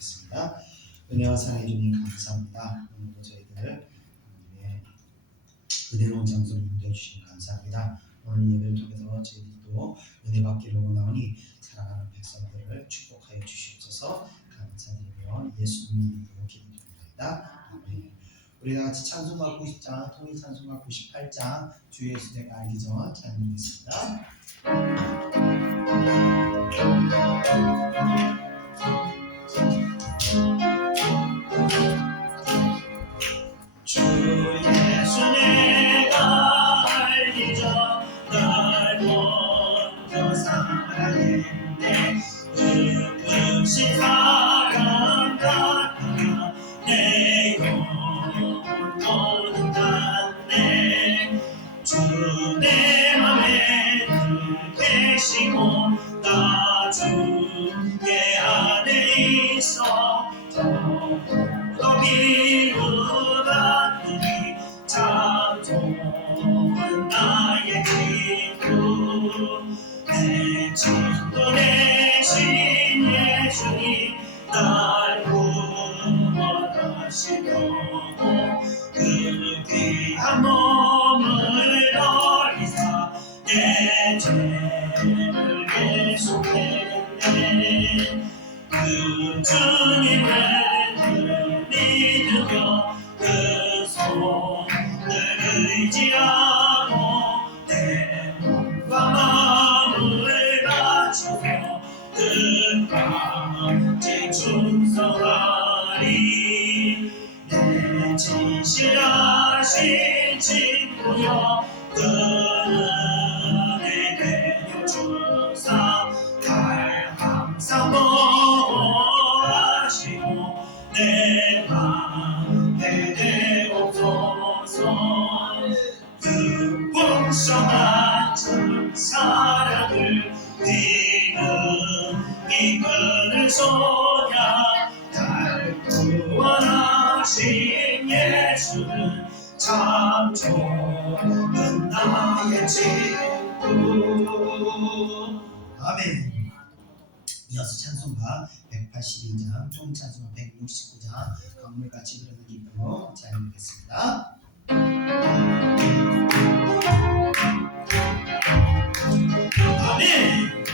나누겠습니다. 은혜와 사랑해 주님 감사합니다. 오늘도 저희들 은혜로운 장소로 인도해 주시니 감사합니다. 오늘 예배를 통해서 저희들도 은혜 받기를 원하오니 사랑하는 백성들을 축복하여 주시옵소서. 감사드리며 예수님의 이름으로 기도드립니다. 아멘. 우리 다 같이 찬송가 90장, 통일 찬송가 98장 주 예수 내가 알기 전 찬양하겠습니다. 주 예수 내가 알기 전 날 먼저 사랑했네. 끝없이 사랑하다가 내 영혼은 닿네. 주 내 맘에 계시고 나 주의 안에 있어 더 미루다니 참 좋은 나의 기쁨. 내 친구 대신 예수님 날 구원하시려고 그 귀한 몸을 버리사 내 죄를 계속했네. 그 주님을 믿으며 그 손을 의지하고 내 몸과 마음을 바쳐서 끝까지 충성하리. 내 진실하신 친구여 그 은혜 되어 주사 날 항상 보호하시고 내 맘에 되옵소서. 그 풍성한 참 사랑을 네는 이끌을 소냐. 날 구원하신 예수는 참 좋은 나의 친구. 아멘. 이어서 찬송가 182장, 총찬송가 169장 강물같이 흐르는 기쁨으로 찬양하겠습니다. 아멘.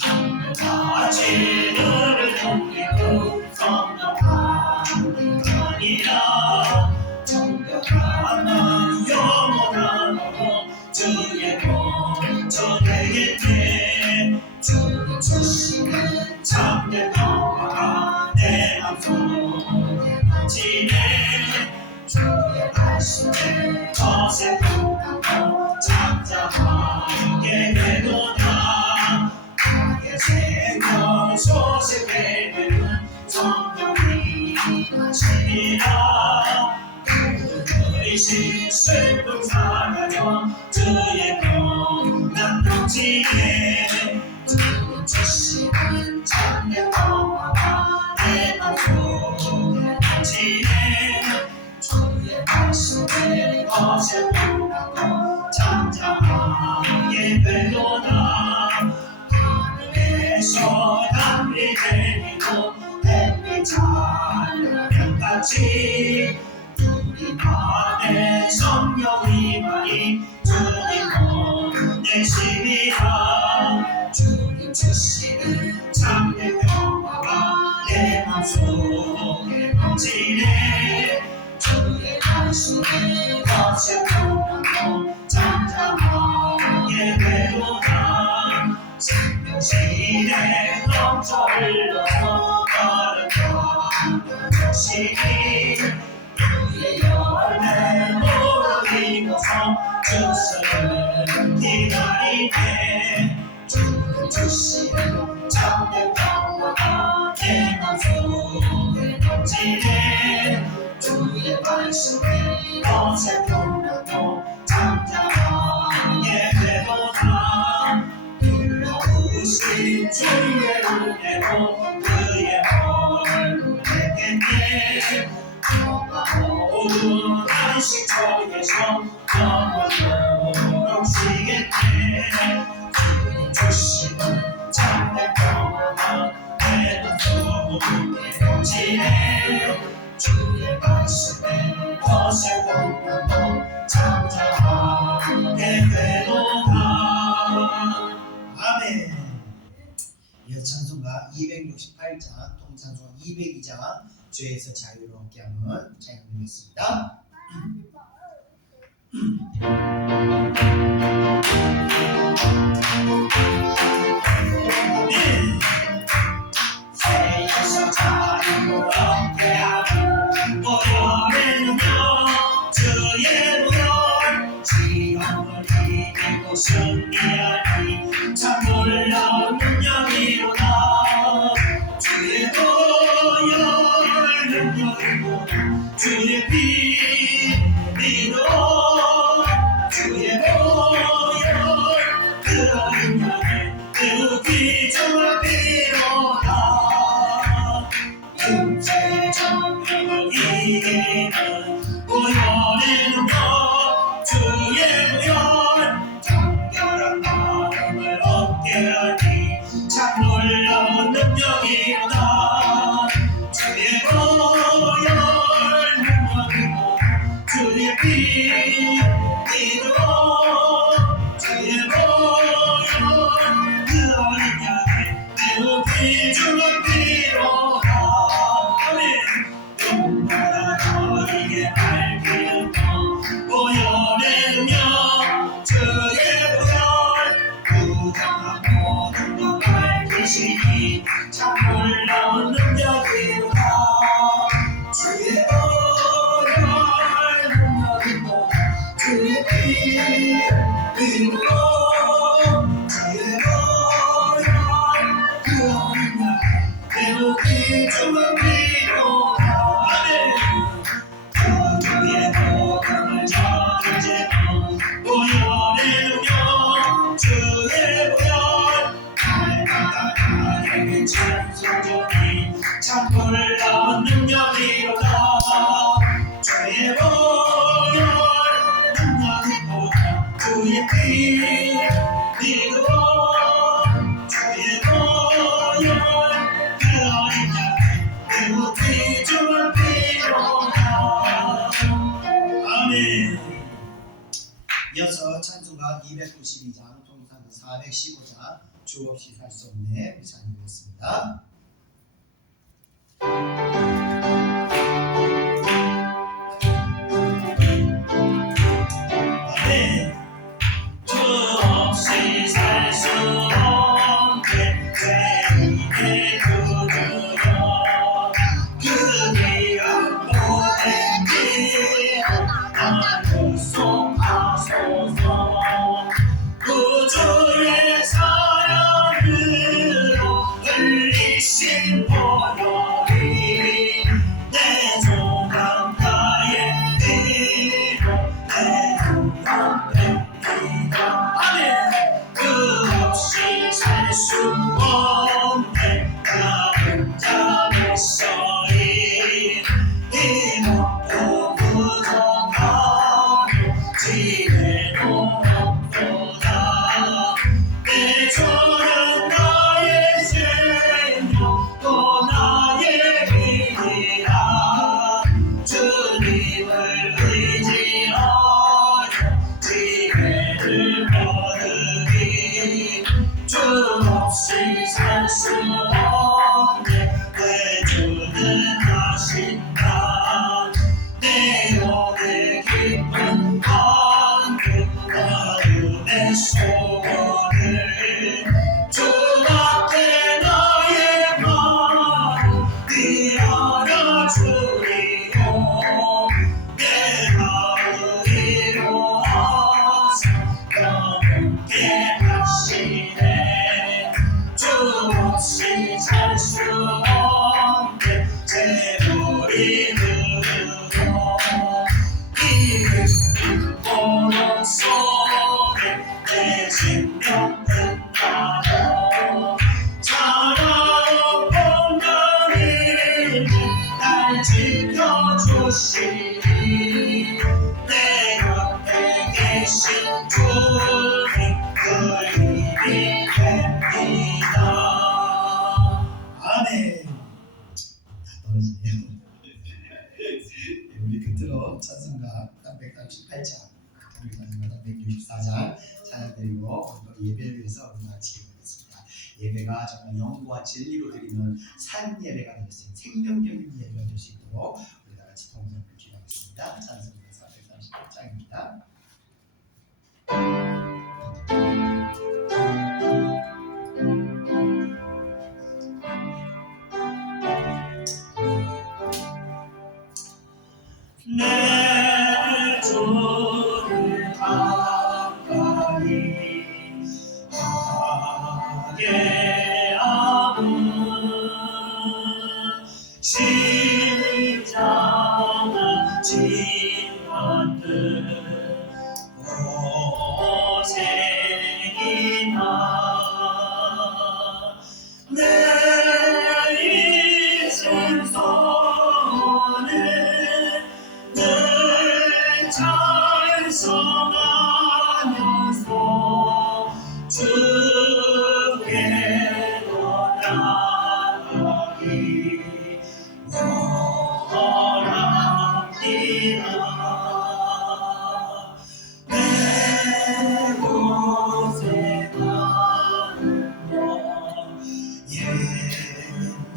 강물같이 흐르는 기쁨 성령함이 아니라 정결한 마음 영원한 너로 주의 본 전해겠네. 주님 주시는 참된 평화가 내 맘속에 넘치네. 주의 말씀에 거세 풍랑도 잠잠하게 되도다. 나의 생명 소식에 되는 성령이 하시리라. 의심 슬픔 사라져 주의 평강 넘치네. 주님 주시는 참된 평화가 내 맘속에 넘치네. 주의 말씀에 거세 풍랑도 잠잠하게 되도다. 하늘에서 담비 내리고 햇빛 찬양 같이 우리 안에 성령이 많이 주님 보내시리라. 주님 주시는 참된 평화가 내 맘속에 넘치네. 주의 말씀에 거센 풍랑도 잠잠하게 되도다. 생명실에 넘쳐 흘러서 가득한 것이니 그의 열매로 이고서 주스를 기다리네. 주님 주시는 참된 평화가 내 맘속에 넘치네. 주의 말씀에 거센 풍랑도 잠잠하게 되도다. 불러오신 주의 은혜로 그의 얼굴 뵙겠네. 너가 모든 안식처에서 영원토록 쉬겠네. 주님 주시는 참된 평화가 내 맘속에 지혜 주의 말씀에 것을 본받고 잠잠하게 되도다. 아멘. 이어 찬송가 268장 통찬송가 202장 죄에서 자유롭게 함을 찬양드리겠습니다. 죄에서 자유롭게 함을 모여내며 주의 무덤 지형을 이기고 승리하니 참 놀라운 능력이로다. 주의 보혈 능력이고 주의 피 믿어 주의 보혈 그 어린 양의 그 귀중한 피로다. 육체의 정욕을 이기는 보혈의 능력 주의 보혈 정결한 마음을 얻게 하니 참 놀라운 능력이로다. 주의 보혈 능력이고 주의 피 믿어 주의 보혈 그 어린 양의 그 귀중한 피로다. 아멘. 용마다 너에게 알기는 보혈의 능력 주의 보혈 부정한 모든 것 밝히시니 참 놀라운 능력이로다. 주의 보혈 능력이고 주의 피 믿고 주의 보혈 그 어린 양의 그 귀중한 피로다. 아멘. 주의 복음을 전하제며 보혈의 능력 주의 보혈 날마다 나에게 찬송하니 참 놀라운 능력이로다. 주의 보혈 능력이고 주의 피 믿어 주의 보혈 그 어린 양의 그 귀중한 피로다. 아멘. 이어서 찬송가 292장 통상가 415장 주 없이 살 수 없네 찬양드리겠습니다. 아멘. 주 없이 살 수 없네 죄인의 구주여 그 귀한 보혈 피 나만 구속하소서. 구주의 사랑으로 흘리신 벌어지네요. 우리 끝으로 찬송가 338장, 우리 찬송가 364장 찬양 드리고 예배를 위해서 우리 마치게 되겠습니다. 예배가 정말 영과 진리로 드리는 삶 예배가 될 수 있는 생명적인 예배가 될 수 있도록 우리 다 같이 동성을 기도하겠습니다. 찬송가 338장입니다. 내 주를 가까이 하게 하는 십자가 지는 고생이나 내 인생 손에 늘 찬송하면서 주께로 나가기 원합니다. 내 곳에 가는 것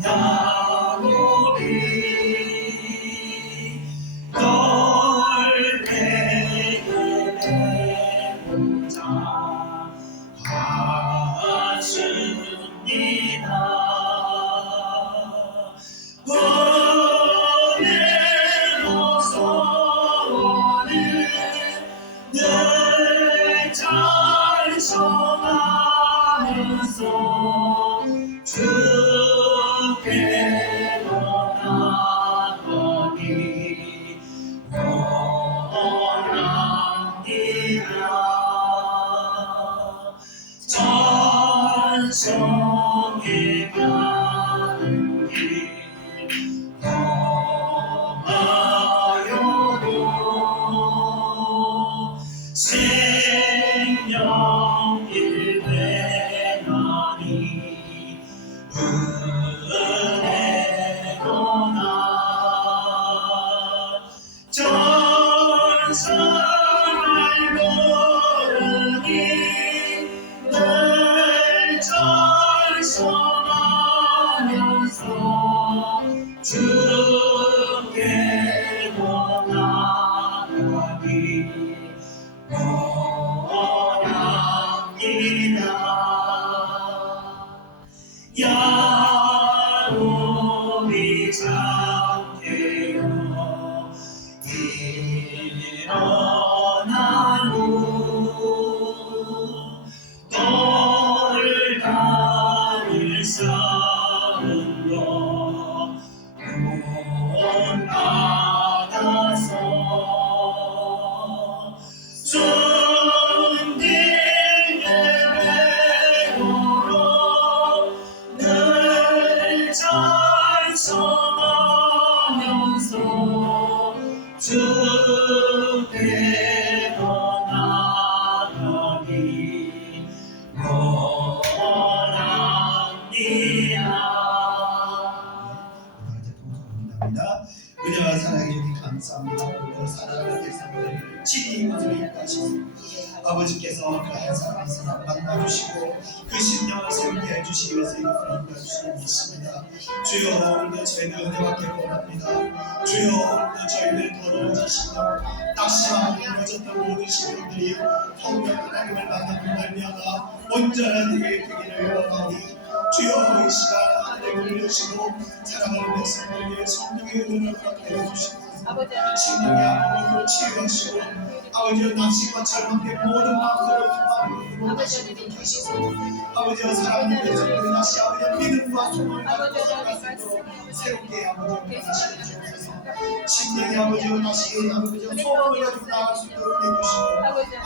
옛야곱이 널 내게 배우자 하십니다. 은혜로서는 늘 찬송하면서 주께로 나가기 원합니다. 찬송해 가는 길 험하여도 생명 일되나니 은혜로나 전사를 모르니 늘 찬송하면서 주께로 나가기 원합니다. 야곱이 잠재워 일어나고 돌다를 쌓은 것 본받아서 순딩 예배로 늘 찬송하면서 주께로 나가기 원합니다. 은혜와 사랑해 주님 감사합니다. 오늘도 살아가는 백성들을 친히 모습을 인도하시고 아버지께서 그 한 사람 한 사람 만나주시고 그 심령을 새롭게 해주시기 위해서 이것을 인도해주시는 믿습니다. 주여 오늘도 저희들 은혜 받기를 원합니다. 주여 오늘도 저희들 더러워진 심령 낙심하고 무너졌던 모든 심령들이 성령 하나님을 만나고 말미암아 온전한 되게 되기를 원하니 주여 이 시간 하늘을 올려주시고 사랑하는 백성들 위해 성령의 은혜를 허락하여 주시옵소서. 심령의 아픔을 치유하시고 아버지여 낙심과 절망의 모든 마음들을 평안으로 다시 회복하시고 아버지여 사랑하는 백성들 다시 아버지여 믿음과 소망을 가지고 살아갈 수 있도록 새롭게 아버지여 변화시켜 주옵소서. 심령의 아버지여 다시 아버지여 소망을 가지고 나아갈 수 있도록 해주시고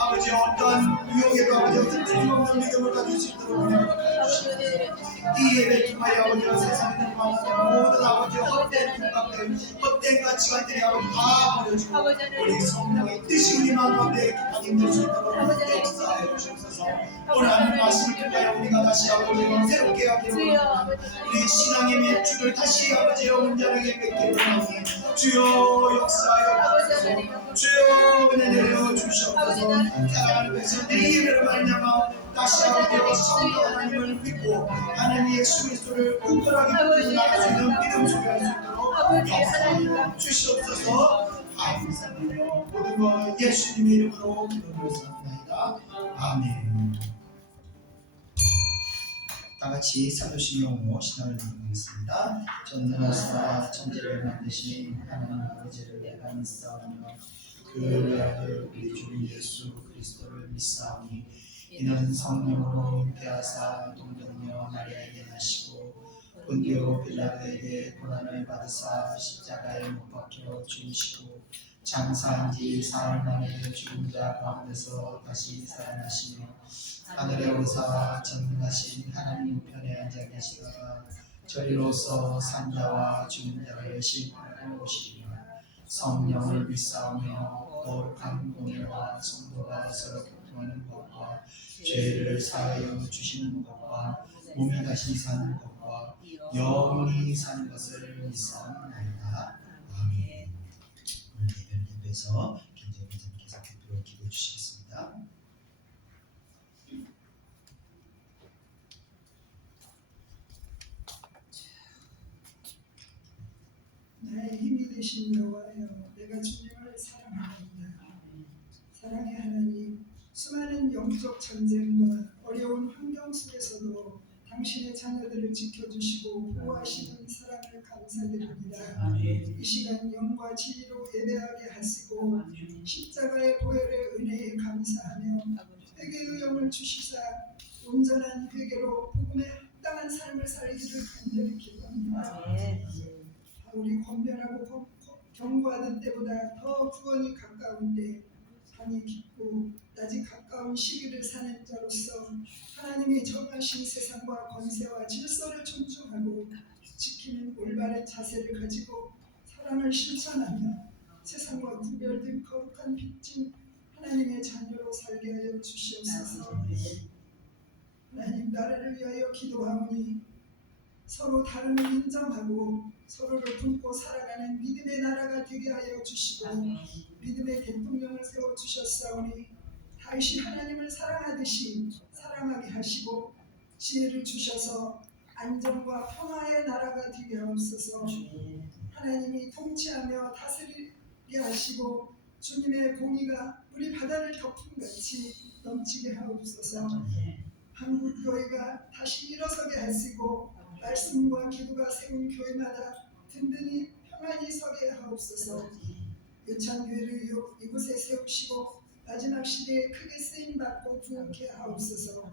아버지여 어떠한 유혹에도 아버지여 흔들림 없는 믿음을 가질 수 있도록 은혜를 허락하여 주시옵소서. 이 예배를 통하여 아버지여 세상에 있는 모든 아버지여 헛된 생각들 헛된 가치관들이 아버지 다 버려지고 우리 성령의 뜻이 우리 마음 가운데 기뻐 힘들 수 있도록 역사하여 주옵소서. 오늘 하나님 말씀을 통하여 우리가 다시 아버지여 새롭게 하기를 원합니다. 우리 신앙의 맥주를 다시 아버지여 온전하게 뺏기를 원하오니 주여 역사하여 주여 은혜 내려 주시옵소서. 사랑하는 백성들이 예배를 말미암아 다시 아버지여 성도 하나님을 믿고 하나님 예수 그리스도를 굳건하게 붙들고 나갈 수 있는 믿음 속에 할 수 있도록 역사하여 주시옵소서. 감사드려 모든 것 예수님의 이름으로 기도드렸습니다. 아멘. 다 같이 사도신경으로 신앙을 드리겠습니다. 전능하사 천지를 만드신 하나님 아버지를 내가 믿사오며 그 아들 우리 주 예수 그리스도를 믿사오니 이는 성령으로 잉태하사 동정녀 마리아에게 나시고 본디오 빌라도에게 고난을 받으사 십자가에 못 박혀 죽으시고 장사한 지 사흘 만에 죽은 자 가운데서 다시 살아나시며 하늘에 오르사 전능하신 하나님 우편에 앉아 계시다가 저리로서 산자와 죽은 자를 심판하러 오시리라. 성령을 믿사오며 거룩한 공예와 성도가 서로 교통하는 것과 죄를 사하여 주시는 것과 몸이 다시 사는 것과 영원히 사는 것을 믿사옵나이다. 아멘. 오늘 예배를 예배에서 김재현 선생님께서 기도로 기도해 주시겠습니다. 나의 힘이 되신 여호와여, 내가 주님을 사랑합니다. 사랑의 하나님, 수많은 영적 전쟁과 어려운 환경 속에서도 당신의 자녀들을 지켜주시고 보호하시는 사랑을 감사드립니다. 이 시간 영과 진리로 예배하게 하시고 십자가의 보혈의 은혜에 감사하며 회개의 영을 주시사 온전한 회개로 복음에 합당한 삶을 살기를 간절히 기도합니다. 우리 권면하고 경고하던 때보다 더 구원이 가까운데 밤이 깊고 낮이 가까운 시기를 사는 자로서 하나님이 정하신 세상과 권세와 질서를 존중하고 지키는 올바른 자세를 가지고 사랑을 실천하며 세상과 구별된 거룩한 빛진 하나님의 자녀로 살게 하여 주시옵소서. 하나님, 나라를 위하여 기도하오니 서로 다름을 인정하고 서로를 품고 살아가는 믿음의 나라가 되게 하여 주시고 믿음의 대통령을 세워주셨사오니 다시 하나님을 사랑하듯이 사랑하게 하시고 지혜를 주셔서 안정과 평화의 나라가 되게 하옵소서. 하나님이 통치하며 다스리게 하시고 주님의 공의가 우리 바다를 덮음같이 넘치게 하옵소서. 한국 교회가 다시 일어서게 하시고 말씀과 기도가 세운 교회마다 든든히 평안히 서게 하옵소서. 요찬교회를 이곳에 세우시고 마지막 시대에 크게 쓰임받고 부흥케 하옵소서.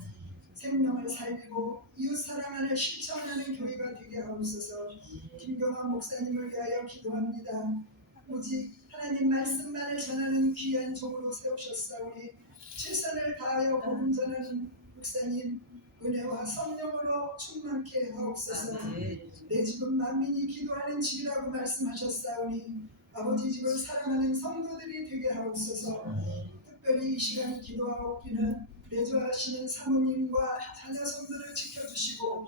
생명을 살리고 이웃 사랑하는 실천하는 교회가 되게 하옵소서. 김경환 목사님을 위하여 기도합니다. 오직 하나님 말씀만을 전하는 귀한 종으로 세우셨사오니 최선을 다하여 복음 전하는 목사님 은혜와 성령으로 충만케 하옵소서. 내 집은 만민이 기도하는 집이라고 말씀하셨사오니 아버지 집을 사랑하는 성도들이 되게 하옵소서. 특별히 이 시간 기도하옵기는 내조하시는 사모님과 자녀 성도를 지켜주시고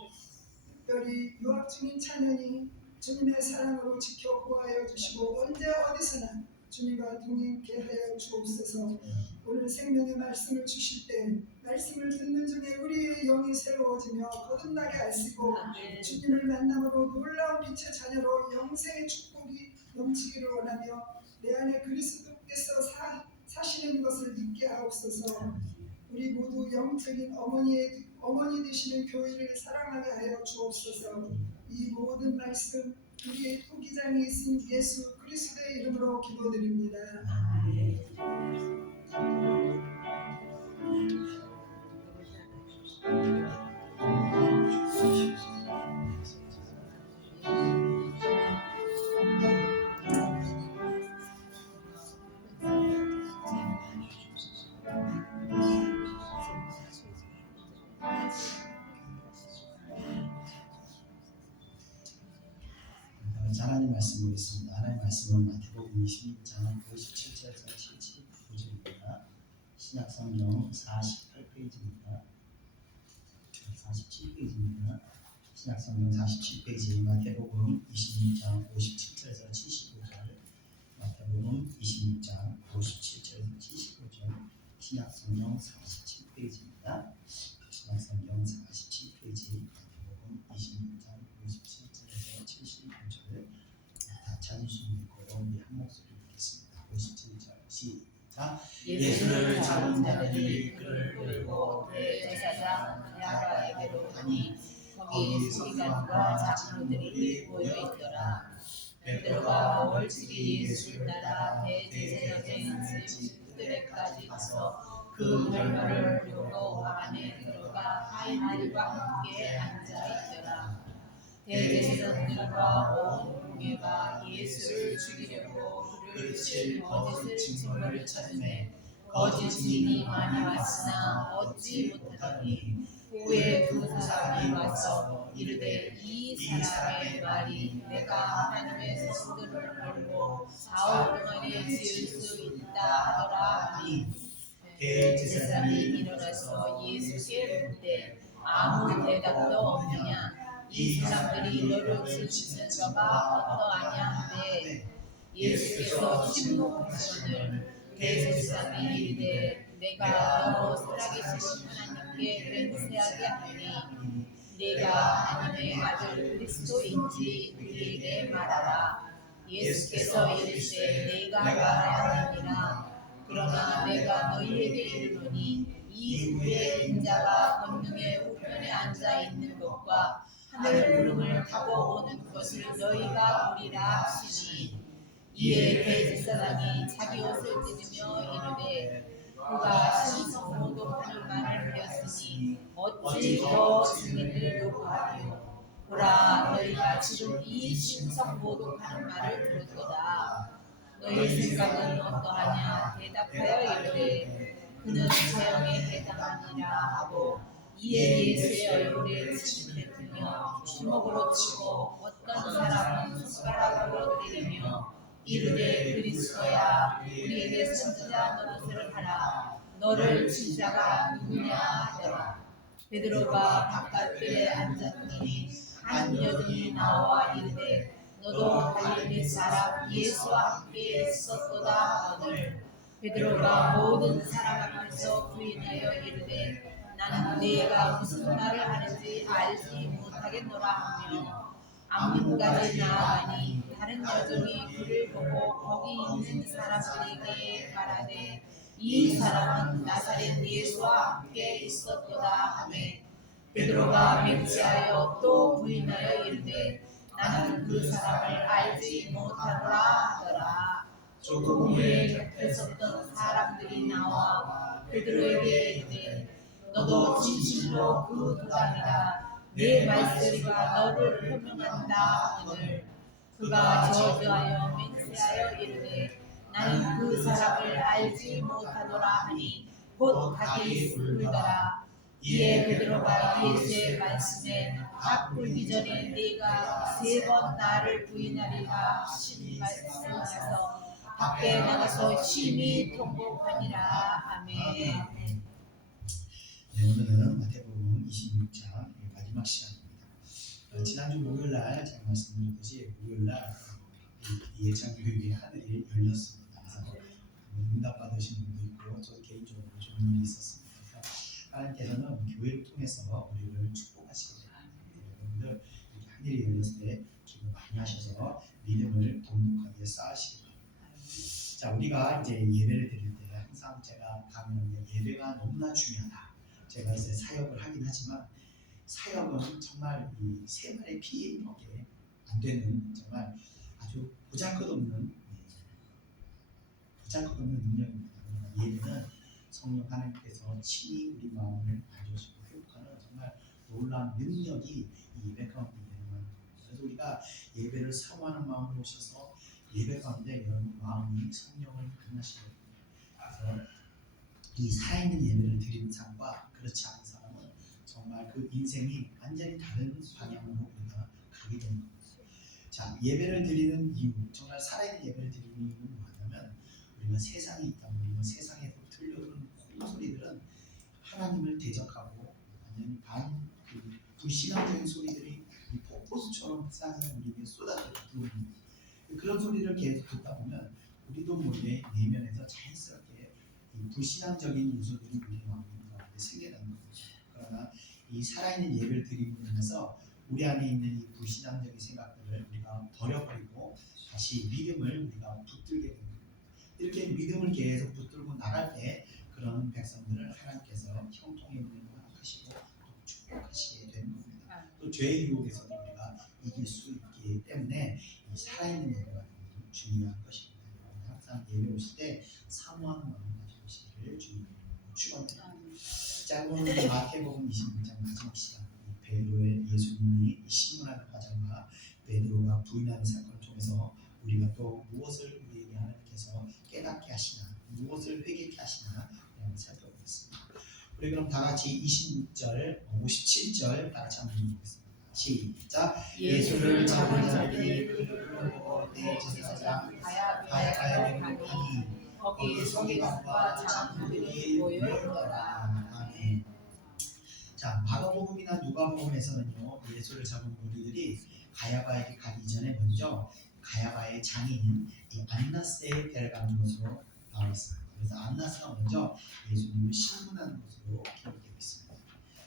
특별히 유학 중인 자녀니 주님의 사랑으로 지켜 보호하여 주시고 언제 어디서나 주님과 동행케 하여 주옵소서. 오늘 생명의 말씀을 주실 때 말씀을 듣는 중에 우리의 영이 새로워지며 거듭나게 하시고 주님을 만남으로 놀라운 빛의 자녀로 영생의 축복이 넘치기를 원하며 내 안에 그리스도께서 사시는 것을 믿게 하옵소서. 우리 모두 영적인 어머니 되시는 교회를 사랑하게 하여 주옵소서. 이 모든 말씀 우리의 토기장에 있은 예수 그리스도의 이름으로 기도드립니다. 하나님 말씀 보겠습니다. 하나님 말씀은 마태복음 26장 57절에서 79절입니다. 신약성경 48페이지입니다. 47페이지입니다. 신약성경 47페이지 마태복음 26장 57절에서 75절 마태복음 26장 57절에서 75절 신약성경 47페이지입니다. 신약성경 47페이지 마태복음 26장 57절에서 75절 다 찾으시면 되고 우리 한 목소리 읽겠습니다. 57절 시작. 예수를 잡은 자들이 그를 끌고 대제사장 가야바에게로 가니 거기 서기관과 장로들이 모여 있더라. 베드로가 월찍이 예수를 따라 대제사장의 집 그들에까지 가서 그 별말을 보고 안에 들어가 하인들과 함께 앉아 있더라. 대제사장들과 온 공회가 예수를 죽이려고 그를 칠 거짓을 증거를 찾으매 거짓 증인이 많이 왔으나 얻지 못하더니 후에 두 사람이 와서 이르되 이 사람의 말이 내가 하나님의 성도를 걸고 사흘 동안에 지을 수 있다 하더라 하니 대제사장이 일어나서 예수께 묻되 아무 대답도 없느냐 이 사람들이 너를 치는 바가 어떠하냐 하되 예수께서 침묵하시거늘 대제사장이 이르되 내가 너로 살아계신 하나님께 맹세하게 하니 내가 하나님의 아들 그리스도인지 우리에게 말하라. 예수께서 이르시되 내가 말하야 하니라. 그러나 내가 너희에게 이르노니 이후에 인자가 권능의 우편에 앉아 있는 것과 하늘 구름을 타고 오는 것을 너희가 보리라 하시니 이에 대제사장이 자기 옷을 찢으며 이르되 그가 신성 모독하는 말을 하였으니 어찌 더 증인을 요구하리요. 보라 너희가 지금 이 신성 모독하는 말을 들었도다. 너희 생각은 어떠하냐 대답하여 이르되 그는 사형에 해당하니라 하고 이에 예수의 얼굴에 침을 뱉으며 주먹으로 치고 어떤 사람은 손가락으로 때리며 이르되 그리스도야 우리에게 선지자 노릇을 하라. 너를 친 자가 누구냐 하더라. 베드로가 바깥길에 앉았더니 한 여종이 나와 이르되 너도 갈릴리 사람 예수와 함께 있었도다 하거늘 베드로가 모든 사람 앞에서 부인하여 이르되 나는 네가 무슨 말을 하는지 알지 못하겠노라 하며 앞문까지 나아가니 다른 여종이 그를 보고 거기 있는 사람들에게 말하되 이 사람은 나사렛 예수와 함께 있었도다 하매 베드로가 맹세하여 또 부인하여 이르되 나는 그 사람을 알지 못하노라 하더라. 조금 후에 곁에 섰던 사람들이 나와 베드로에게 이르되 너도 진실로 그 도당이다. 내 말소리가 너를 표명한다 하거늘 그가 저주하여 맹세하여 이르되 나는 그 사람을 알지 못하노라 하니 곧 각이 울더라. 이에 베드로가 예수의 말씀에 각 울기 전에 네가 3번 나를 부인하리라 하신 말씀하셔서 밖에 나가서 심히 통곡하니라. 아멘. 네, 오늘은 마태복음 26장 마지막 시간입니다. 지난주 목요일날 제가 말씀드렸듯이 목요일날 이 예찬교육이 하늘이 열렸습니다. 그래서 응답 받으신 분도 있고 저도 개인적으로 좋은 일이 있었습니다. 그래서 하나님께서는 교회를 통해서 우리를 축복하시게 됩니다. 여러분들 이렇게 하늘이 열렸을 때 기도 많이 하셔서 믿음을 돈독하게 쌓으시기 바랍니다. 자, 우리가 이제 예배를 드릴 때 항상 제가 가면 예배가 너무나 중요하다. 제가 이제 사역을 하긴 하지만 사역은 정말 이 세 마리의 피밖에 안 되는 정말 아주 보잘것없는 능력입니다. 그러나 예배는 성령 하나님께서 친히 우리 마음을 만져주시고 회복하는 정말 놀라운 능력이 이 예배 가운데 있는 겁니다. 그래서 우리가 예배를 사모하는 마음으로 오셔서 예배 가운데 여러분 마음이 성령을 만나시게 됩니다. 그래서 이 살아있는 예배를 드리는 사람과 그렇지 않은 사람은 정말 그 인생이 완전히 다른 방향으로 우리가 가게 되는 겁니다. 자, 예배를 드리는 이유, 정말 살아있는 예배를 드리는 이유는 뭐냐면 우리가 세상에 있다면 우리가 세상에서 들려오는 그런 소리들은 하나님을 대적하고 완전히 불신앙적인 소리들이 이 폭포수처럼 세상에 우리에게 쏟아지는 그런 소리를 계속 듣다 보면 우리도 모르게 내면에서 자연스럽게 이 불신앙적인 요소들이 우리 마음에 생겨나는 거죠. 그러나 이 살아있는 예배를 드림으로 인해서 우리 안에 있는 이 불신앙적인 생각들을 우리가 버려버리고 다시 믿음을 우리가 붙들게 됩니다. 이렇게 믿음을 계속 붙들고 나갈 때 그런 백성들을 하나님께서 형통의 문을 허락하시고 또 축복하시게 되는 겁니다. 또 죄의 유혹에서도 우리가 이길 수 있기 때문에 이 살아있는 예배가 중요한 것입니다. 항상 예배 오실 때 사모하는 마음을 가지시기를 주님으로 축원드립니다. 짧은 마태복음 26장 마지막 시간 베드로의 예수님이 신문하는 과정과 베드로가 부인하는 사건을 통해서 우리가 또 무엇을 우리에게 하나님께서 깨닫게 하시나 무엇을 회개케 하시나 한번 살펴보겠습니다. 우리 그럼 다 같이 26절, 57절 다 같이 한번 읽겠습니다. 시작. 예수를 잡은 자들이 그를 보고 대제사장 가야바에게로 가니 거기 서기관과 장로들이 모였더라. 아멘. 자, 마가복음이나 누가복음에서는요 예수를 잡은 무리들이 가야바에게 가기 전에 먼저 가야바의 장인인 이 안나스에 데려가는 것으로 나와 있습니다. 그래서 안나스가 먼저 예수님을 신문하는 것으로 기록되어 있습니다.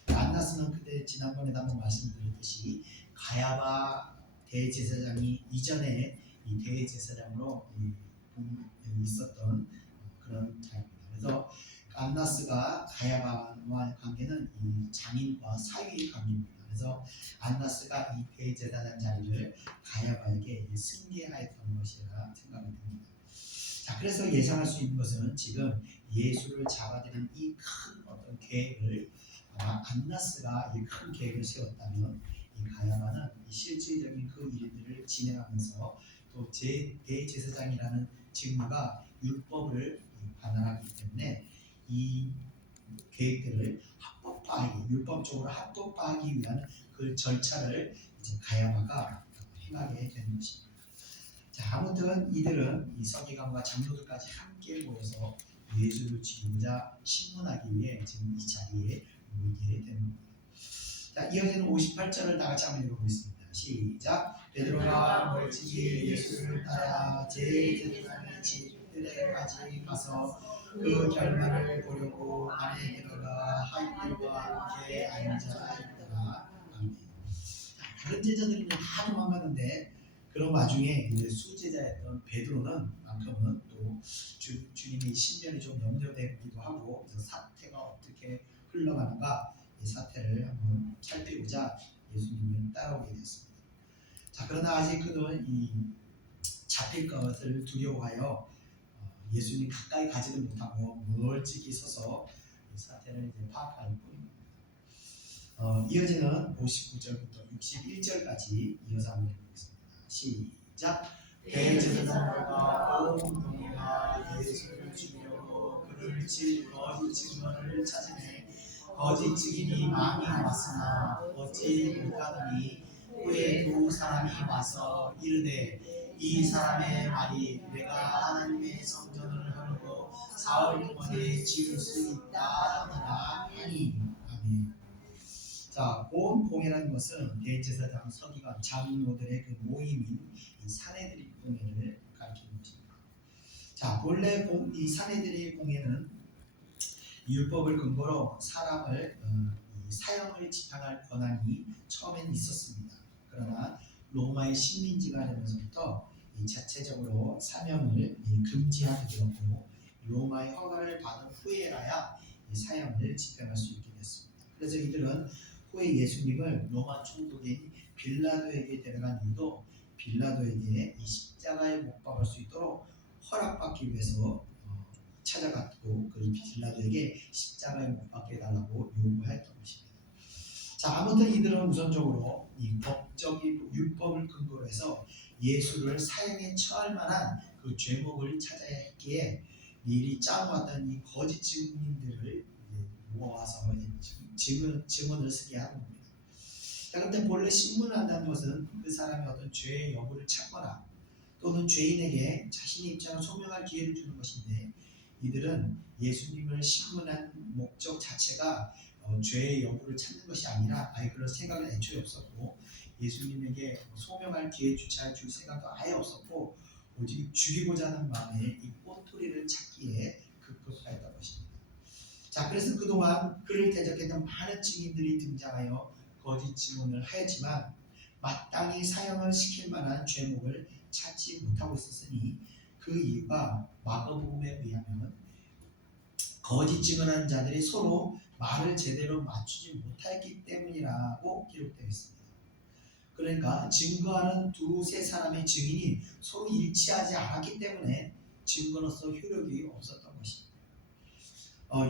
안나스는 그때 지난번에도 한번 말씀드렸듯이 가야바 대제사장이 이전에 이 대제사장으로 있었던 그런 자입니다. 그래서 안나스가 가야바와의 관계는 이 장인과 사위의 관계입니다. 그래서 안나스가 이 대제사장 자리를 가야바에게 승계하였던 것이라 생각이 듭니다. 자, 그래서 예상할 수 있는 것은 지금 예수를 잡아들인 이 큰 어떤 계획을 안나스가 이 큰 계획을 세웠다면 이 가야바는 이 실질적인 그 일들을 진행하면서 또 대제사장이라는 직무가 율법을 관할하기 때문에 이 계획들을 율법적으로 합법화하기 위한 그 절차를 이제 가야바가 행하게 되는 것입니다. 자, 아무튼 이들은 이 서기관과 장로들까지 함께 모여서 예수를 죽이고자 신문하기 위해 지금 이 자리에 모이게 되는 겁니다. 자, 이어지는 58절을 다 같이 한번 읽어보겠습니다. 시작. 베드로가 멀찍이 예수를 따라 제사장의 집들에까지 가서 그 결말을 보려고 안에 들어가 하인들과 함께 앉아 있더라. 아멘. 다른 제자들은 다 도망가는데 그런 와중에 이제 수제자였던 베드로는만큼은 또 주님의 신변이 좀 염려되기도 하고 그래서 사태가 어떻게 흘러가는가 이 사태를 한번 살피고자 예수님을 따라오게 됐습니다. 자, 그러나 아직 그는 이 잡힐 것을 두려워하여 예수님 가까이 가지도 못하고 멀찍이 서서 이 사태를 이제 파악할 뿐입니다. 이어지는 59절부터 61절까지 이어서 한번 읽겠습니다. 시작. 대제사장과 온 공회가 예수를 죽이려고 그를 칠 거짓 증언을 찾으매 거짓 증인이 많이 왔으나 얻지 못하더니 후에 두 사람이 와서 이르되 이 사람의 말이 내가 하나님의 성전을 하려고 4월 동안에 지을 수 있다 하더라 하니. 아멘. 자, 온 공회라는 것은 대제사장, 서기관, 장로들의 그 모임인 이 사내들의 공회를 가리키는 것입니다. 자, 본래 이 사내들의 공회는 율법을 근거로 사람을 사형을 집행할 권한이 처음엔 있었습니다. 그러나 로마의 식민지가 되면서부터 자체적으로 사형을 금지하게 되었고 로마의 허가를 받은 후에라야 사형을 집행할 수 있게 됐습니다. 그래서 이들은 후에 예수님을 로마 총독인 빌라도에게 데려간 이유도 빌라도에게 이 십자가에 못 박을 수 있도록 허락받기 위해서 찾아갔고 그 빌라도에게 십자가에 못 박게 해달라고 요구했던 것입니다. 자, 아무튼 이들은 우선적으로 이 법적인 율법을 근거로 해서 예수를 사형에 처할 만한 그 죄목을 찾아야 했기에 미리 짜놓았던 이 거짓 증인들을 모아서 증언을 쓰게 하는 겁니다. 자, 그런데 본래 신문한다는 것은 그 사람이 어떤 죄의 여부를 찾거나 또는 죄인에게 자신의 입장을 소명할 기회를 주는 것인데 이들은 예수님을 신문한 목적 자체가 죄의 여부를 찾는 것이 아니라 아예 그런 생각은 애초에 없었고 예수님에게 소명할 기회조차 줄 생각도 아예 없었고 오직 죽이고자 하는 마음에 이 꼬투리를 찾기에 급급하였던 것입니다. 자, 그래서 그동안 그를 대적했던 많은 증인들이 등장하여 거짓 증언을 하였지만 마땅히 사형을 시킬 만한 죄목을 찾지 못하고 있었으니 그 이유가 마가복음에 의하면 거짓 증언하는 자들이 서로 말을 제대로 맞추지 못하였기 때문이라고 기록되어 있습니다. 그러니까 증거하는 두세 사람의 증인이 서로 일치하지 않았기 때문에 증거로서 효력이 없었던 것입니다.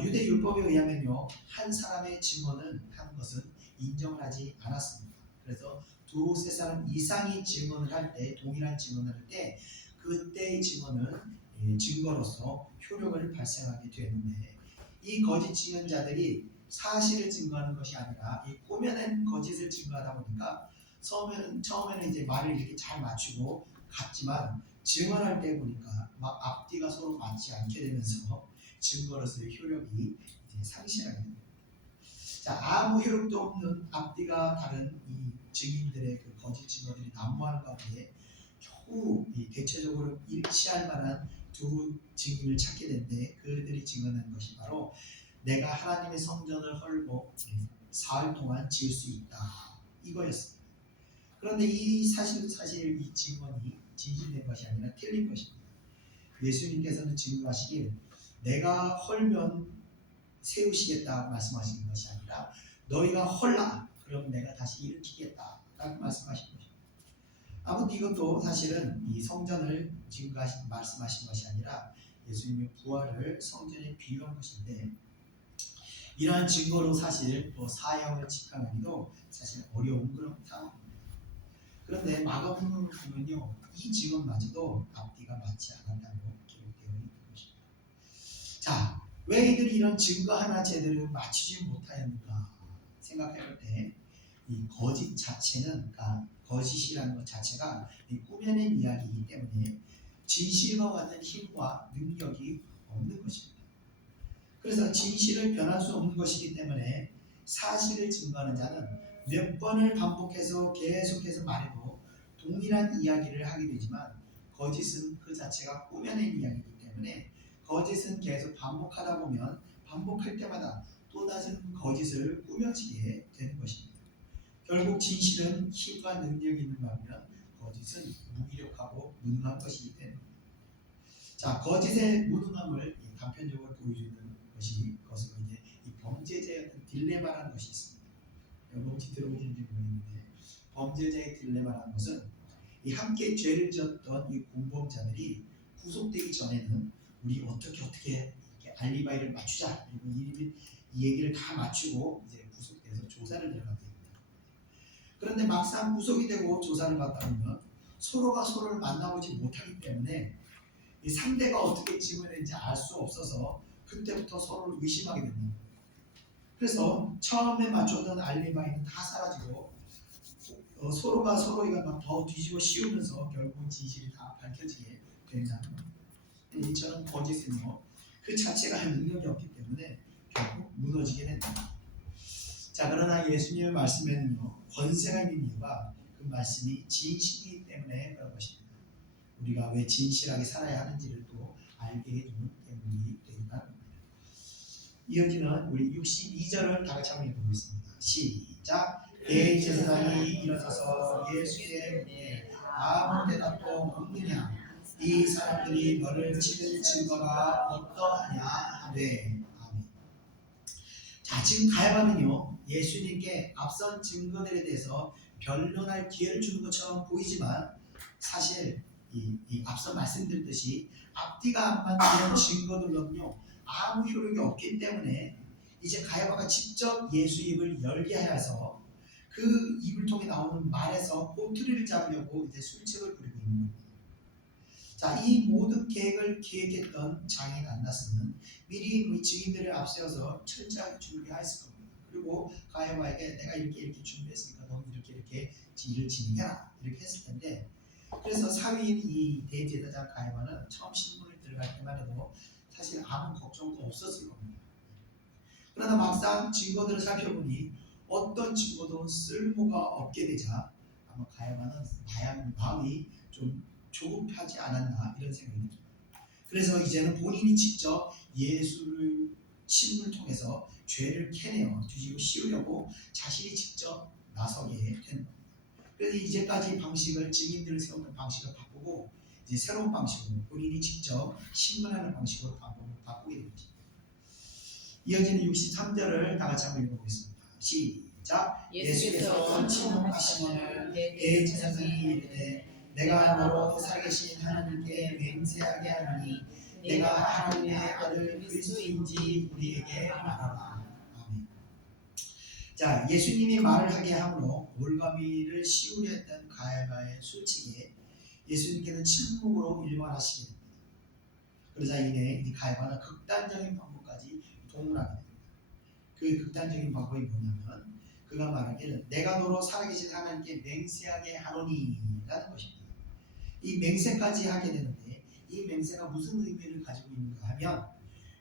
유대 율법에 의하면요, 한 사람의 증언을 하는 것은 인정을 하지 않았습니다. 그래서 두세 사람 이상이 증언을 할 때, 동일한 증언을 할 때, 그때의 증언은 증거로서 효력을 발생하게 되는데, 이 거짓 증언자들이 사실을 증거하는 것이 아니라 이 꾸며낸 거짓을 증거하다 보니까 처음에는 이제 말을 이렇게 잘 맞추고 갔지만 증언할 때 보니까 막 앞뒤가 서로 맞지 않게 되면서 증거로서의 효력이 이제 상실하게 됩니다. 자, 아무 효력도 없는 앞뒤가 다른 이 증인들의 그 거짓 증거들이 난무하는 가운데 겨우 이 대체적으로 일치할 만한 두 증인을 찾게 되는데 그들이 증언한 것이 바로 내가 하나님의 성전을 헐고 사흘 동안 지을 수 있다 이거였습니다. 그런데 이 사실 이 증언이 진실된 것이 아니라 틀린 것입니다. 예수님께서는 증거하시길 내가 헐면 세우시겠다 말씀하시는 것이 아니라 너희가 헐라 그럼 내가 다시 일으키겠다 라고 말씀하신 것입니다. 아무튼 이것도 사실은 이 성전을 말씀하신 것이 아니라 예수님의 부활을 성전에 비유한 것인데 이러한 증거로 사실 또 사형을 집행하기도 사실 어려운 그런 상황입니다. 그런데 마가복음을 보면요 이 증언마저도 앞뒤가 맞지 않았다고 기록되어 있는 것입니다. 자, 왜 이들이 이런 증거 하나 제대로 맞추지 못하였는가 생각해볼 때 이 거짓 자체는 그러니까 거짓이라는 것 자체가 이 꾸며낸 이야기이기 때문에 진실과 같은 힘과 능력이 없는 것입니다. 그래서 진실을 변할 수 없는 것이기 때문에 사실을 증거하는 자는 몇 번을 반복해서 계속해서 말해도 동일한 이야기를 하게 되지만 거짓은 그 자체가 꾸며낸 이야기이기 때문에 거짓은 계속 반복하다 보면 반복할 때마다 또 다른 거짓을 꾸며지게 되는 것입니다. 결국 진실은 힘과 능력이 있는 반면 거짓은 무기력하고 무능한 것이기 때문입니다. 자, 거짓의 무능함을 단편적으로 보여주는 것은 이제 이 범죄자의 어떤 딜레마라는 것이 있습니다. 여러분 혹시 들어보셨는지 모르겠는데 범죄자의 딜레마라는 것은 이 함께 죄를 지었던 이 공범자들이 구속되기 전에는 우리 어떻게 이렇게 알리바이를 맞추자 그리고 이 얘기를 다 맞추고 이제 구속돼서 조사를 들어가게 됩니다. 그런데 막상 구속이 되고 조사를 받다 보면 서로가 서로를 만나보지 못하기 때문에 이 상대가 어떻게 증언했는지 알 수 없어서 그때부터 서로를 의심하게 됩니다. 그래서 처음에 맞췄던 알리바이는 다 사라지고 서로가 막 더 뒤집어 씌우면서 결국 진실이 다 밝혀지게 된다는 겁니다. 이처럼 거짓은요 그 자체가 능력이 없기 때문에 결국 무너지게 된다. 자, 그러나 예수님의 말씀에는요 권세가 있는 이유가 그 말씀이 진실이기 때문에 그런 것입니다. 우리가 왜 진실하게 살아야 하는지를 또 알게 해주는 때문이 된다는 겁니다. 이어지는 우리 62절을 다 같이 한번 읽어보겠습니다. 시작. 대제사장이 일어서서 예수의 묻되 아무 대답도 없느냐 이 사람들이 너를 치는 증거가 어떠하냐 하되 아멘. 자, 지금 가야바는요 예수님께 앞선 증거들에 대해서 변론할 기회를 주는 것처럼 보이지만 사실 이 앞서 말씀드렸듯이 앞뒤가 안 맞는 증거들은요 아무 효력이 없기 때문에 이제 가야바가 직접 예수 입을 열게 하여서 그 입을 통해 나오는 말에서 꼬투리를 잡으려고 이제 술책을 부리고 있는 겁니다. 자, 이 모든 계획을 기획했던 장인 안나스는 미리 증인들을 앞세워서 철저하게 준비하였을 겁니다. 그리고 가야바에게 내가 이렇게 준비했으니까 너는 이렇게 일을 진행해라 이렇게 했을 텐데 그래서 사위인 이 대제사장 가야바는 처음 신문을 들어갈 때만 해도 사실 아무 걱정도 없었을 겁니다. 그러나 막상 증거들을 살펴보니 어떤 증거도 쓸모가 없게 되자 아마 가야만은 마음이 좀 조급하지 않았나 이런 생각이 듭니다. 그래서 이제는 본인이 직접 예수를 신문을 통해서 죄를 캐내어 뒤집어 씌우려고 자신이 직접 나서게 된 겁니다. 그래서 이제까지 방식을 증인들을 세우는 방식을 바꾸고 이제 새로운 방식으로 본인이 직접 신문하는 방식으로 바꾸게 된 것입니다. 이어지는 63절을 다 같이 한번 읽어보겠습니다. 시작. 예수께서 침묵하시면을 대제사장이 이르되 내가 너로 살아계신 하나님께 맹세하게 하노니 내가 하나님의 아들 그리스도인지 우리에게 말하라. 아멘. 자, 예수님이 말을 하게 함으로 올가미를 씌우려 했던 가야바의 술칙에 예수님께서 침묵으로 일관하시게 됩니다. 그러자 이내 이 가야바는 극단적인 방법까지 동원하게 됩니다. 그 극단적인 방법이 뭐냐면 그가 말하기를 내가 너로 살아계신 하나님께 맹세하게 하노니 라는 것입니다. 이 맹세까지 하게 되는데 이 맹세가 무슨 의미를 가지고 있는가 하면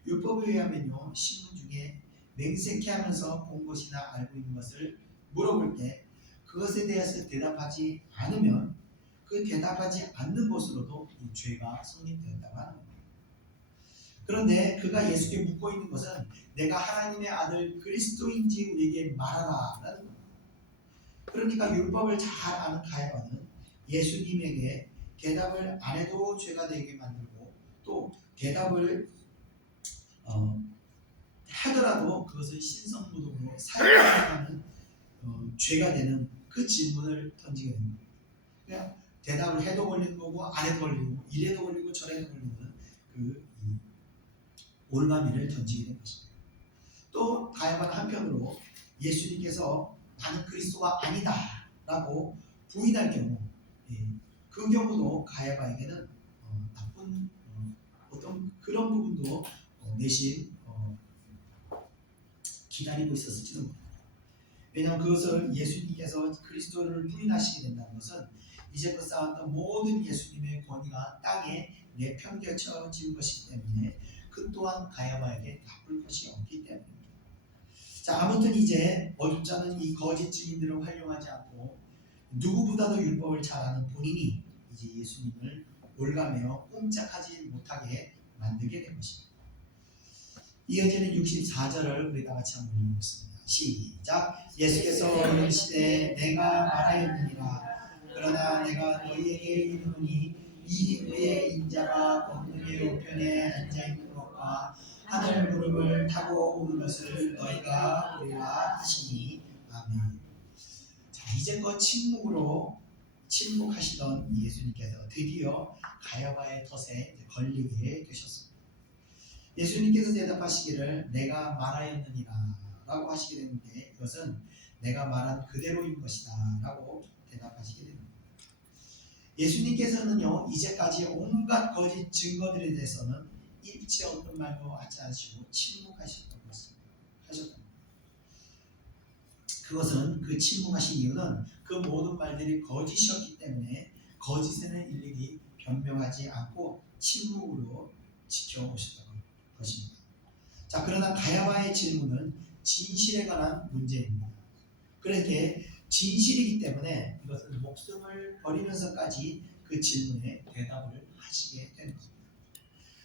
율법에 의하면요 신문 중에 맹세케 하면서 본 것이나 알고 있는 것을 물어볼 때 그것에 대해서 대답하지 않으면 그 대답하지 않는 것으로도 이 죄가 성립되었다고 하는 겁니다. 그런데 그가 예수께 묻고 있는 것은 내가 하나님의 아들 그리스도인지 우리에게 말하라 라는 겁니다. 그러니까 율법을 잘 아는 가야바는 예수님에게 대답을 안 해도 죄가 되게 만들고 또 대답을 하더라도 그것을 신성모독으로 사용하는 죄가 되는 그 질문을 던지게 됩니다. 그냥 대답을 해도 걸리는 거고 안 해도 걸리고 이래도 걸리고 저래도 걸리는 그 올가미를 던지게 된 것입니다. 또 가야바는 한편으로 예수님께서 나는 그리스도가 아니다 라고 부인할 경우 그 경우도 가야바에게는 나쁜 어떤 그런 부분도 내심 기다리고 있었을지도 모릅니다. 왜냐하면 그것을 예수님께서 그리스도를 부인하시게 된다는 것은 이제껏 쌓았던 모든 예수님의 권위가 땅에 내팽겨쳐진 것이기 때문에 그 또한 가야바에게 나쁠 것이 없기 때문입니다. 자, 아무튼 이제 어줍지 않은 이 거짓 증인들을 활용하지 않고 누구보다도 율법을 잘 아는 본인이 이제 예수님을 올가매어 꼼짝하지 못하게 만들게 된 것입니다. 이어지는 64절을 우리 다 같이 한번 읽어보겠습니다. 시작. 예수께서 이르시되 내가 말하였느니라. 그러나 내가 너희에게 이르노니 이 후에 인자가 권능의 우편에 앉아있는 것과 하늘 무릎을 타고 오는 것을 너희가 보리라 하시니. 아멘. 자, 이제껏 침묵하시던 예수님께서 드디어 가야바의 덫에 걸리게 되셨습니다. 예수님께서 대답하시기를 내가 말하였느니라 라고 하시게 되는데 이것은 내가 말한 그대로인 것이다 라고 대답하시게 됩니다. 예수님께서는요 이제까지 온갖 거짓 증거들에 대해서는 일체 어떤 말도 하지 않으시고 침묵하셨던 것입니다. 그것은 그 침묵하신 이유는 그 모든 말들이 거짓이었기 때문에 거짓에는 일일이 변명하지 않고 침묵으로 지켜오셨던 것입니다. 자, 그러나 가야바의 질문은 진실에 관한 문제입니다. 그렇게 진실이기 때문에 이것은 목숨을 버리면서까지 그 질문에 대답을 하시게 된 것입니다.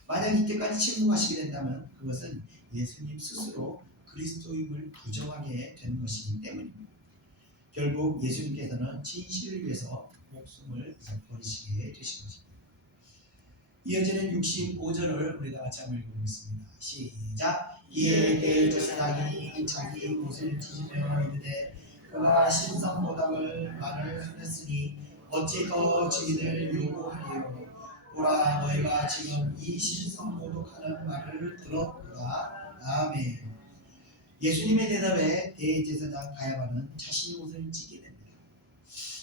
만약 이때까지 침묵하시게 된다면 그것은 예수님 스스로 그리스도임을 부정하게 된 것이기 때문입니다. 결국 예수님께서는 진실을 위해서 목숨을 버리시게 되신 것입니다. 이어지는 65절을 우리 다 같이 한번 읽어보겠습니다. 시작. 이에 대제사장이 자기 옷을 찢으며 이르되 그가 신성모독을 말을 하였으니 어찌 더 증인을 요구하리요. 보라 너희가 지금 이 신성모독하는 말을 들었도다. 아멘. 예수님의 대답에 대제사장 가야바는 자신의 옷을 찢게 됩니다.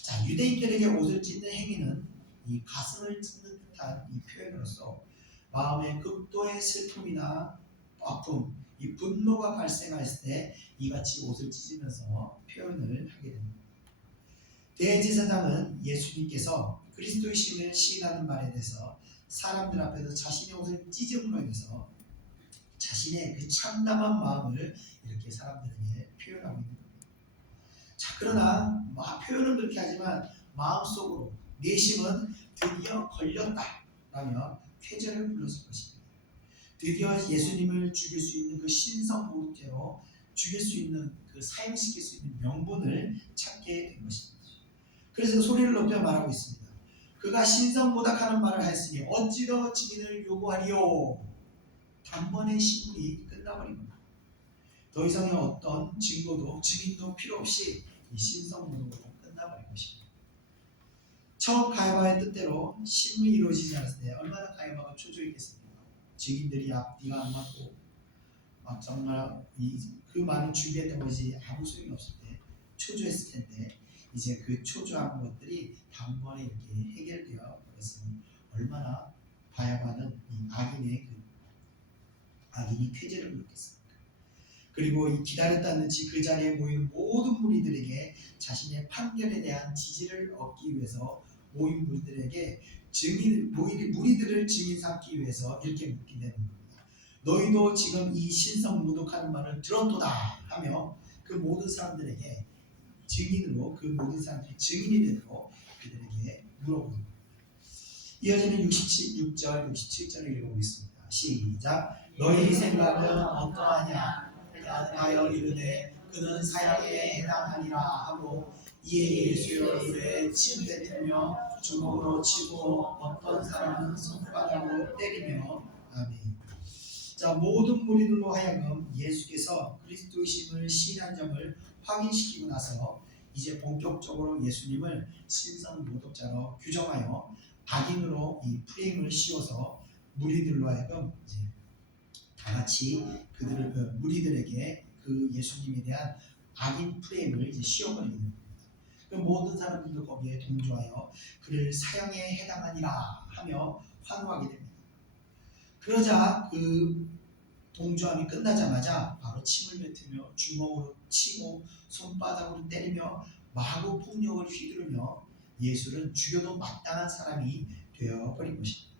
자, 유대인들에게 옷을 찢는 행위는 이 가슴을 찢는 듯한 이 표현으로서 마음의 극도의 슬픔이나 아픔, 이 분노가 발생했을 때 이같이 옷을 찢으면서 표현을 하게 됩니다. 대제사장은 예수님께서 그리스도이심을 시인하는 말에 대해서 사람들 앞에서 자신의 옷을 찢음으로 인해서 자신의 그 참담한 마음을 이렇게 사람들에게 표현하고 있는 겁니다. 자, 그러나 표현은 그렇게 하지만 마음속으로 내심은 드디어 걸렸다라며 쾌재를 불렀을 것입니다. 드디어 예수님을 죽일 수 있는 그 신성모독죄로 죽일 수 있는 그 사형시킬 수 있는 명분을 찾게 된 것입니다. 그래서 소리를 높여 말하고 있습니다. 그가 신성모독하는 말을 하였으니 어찌 더 증인을 요구하리요. 단번에 신문이 끝나버린 겁니다. 더 이상의 어떤 증거도 증인도 필요 없이 이 신성모독으로 끝나버린 것입니다. 처음 가야바의 뜻대로 신문이 이루어지지 않았을 때 얼마나 가야바가 초조했겠습니까? 증인들이 앞뒤가 안 맞고 막 정말 그 많은 준비했던 것이 아무 소용이 없을 때 초조했을 텐데 이제 그 초조한 것들이 단번에 이렇게 해결되어 버렸으니 얼마나 가야바는 이 악인이 쾌재를 느꼈습니까? 그리고 이 기다렸다는 듯이 그 자리에 모인 모든 무리들에게 자신의 판결에 대한 지지를 얻기 위해서 모인 무리들에게 무리들을 증인 삼기 위해서 이렇게 묻게 되는 겁니다. 너희도 지금 이 신성모독하는 말을 들었도다 하며 그 모든 사람들에게 증인으로 그 모든 사람들이 증인이 되도록 그들에게 물어보는 겁니다. 이어지는 66절, 67절을 읽어보겠습니다. 시작. 너희 생각은 어떠하냐? 대답하여 이르되 그는 사형에 해당하니라 하고 이에 예수여 이르되 침뱉으며 주먹으로 치고 어떤 사람은 손바닥으로 때리며 아멘. 자, 모든 무리들로 하여금 예수께서 그리스도이심을 시인한 점을 확인시키고 나서 이제 본격적으로 예수님을 신성모독자로 규정하여 악인으로 이 프레임을 씌워서 무리들로 하여금 이제 다 같이 무리들에게 그 예수님에 대한 악인 프레임을 이제 씌워버리게 됩니다. 그 모든 사람들도 거기에 동조하여 그를 사형에 해당하니라 하며 환호하게 됩니다. 그러자 그 동조함이 끝나자마자 바로 침을 뱉으며 주먹으로 치고 손바닥으로 때리며 마구 폭력을 휘두르며 예수는 죽여도 마땅한 사람이 되어버린 것입니다.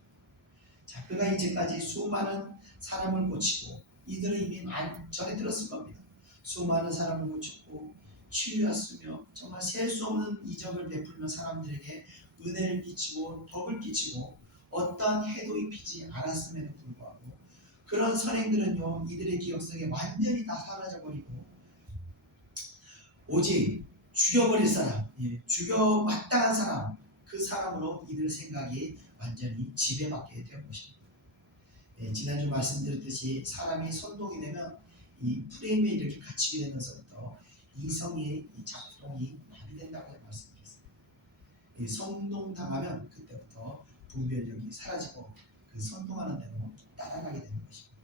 자, 그가 이제까지 수많은 사람을 고치고 이들은 이미 전에 들었을 겁니다. 수많은 사람을 고쳤고 치유했으며 정말 셀 수 없는 이적을 베풀며 사람들에게 은혜를 끼치고 덕을 끼치고 어떠한 해도 입히지 않았음에도 불구하고 그런 선행들은요 이들의 기억 속에 완전히 다 사라져버리고 오직 죽여버릴 사람, 죽여 마땅한 사람, 그 사람으로 이들 생각이 완전히 지배받게 된 것입니다. 지난주 말씀드렸듯이 사람이 선동이 되면 이 프레임에 이렇게 갇히게 되면서부터 이성의 이 작동이 마비된다고 말씀드렸어요. 선동당하면 그때부터 분별력이 사라지고 그 선동하는 대로 따라가게 되는 것입니다.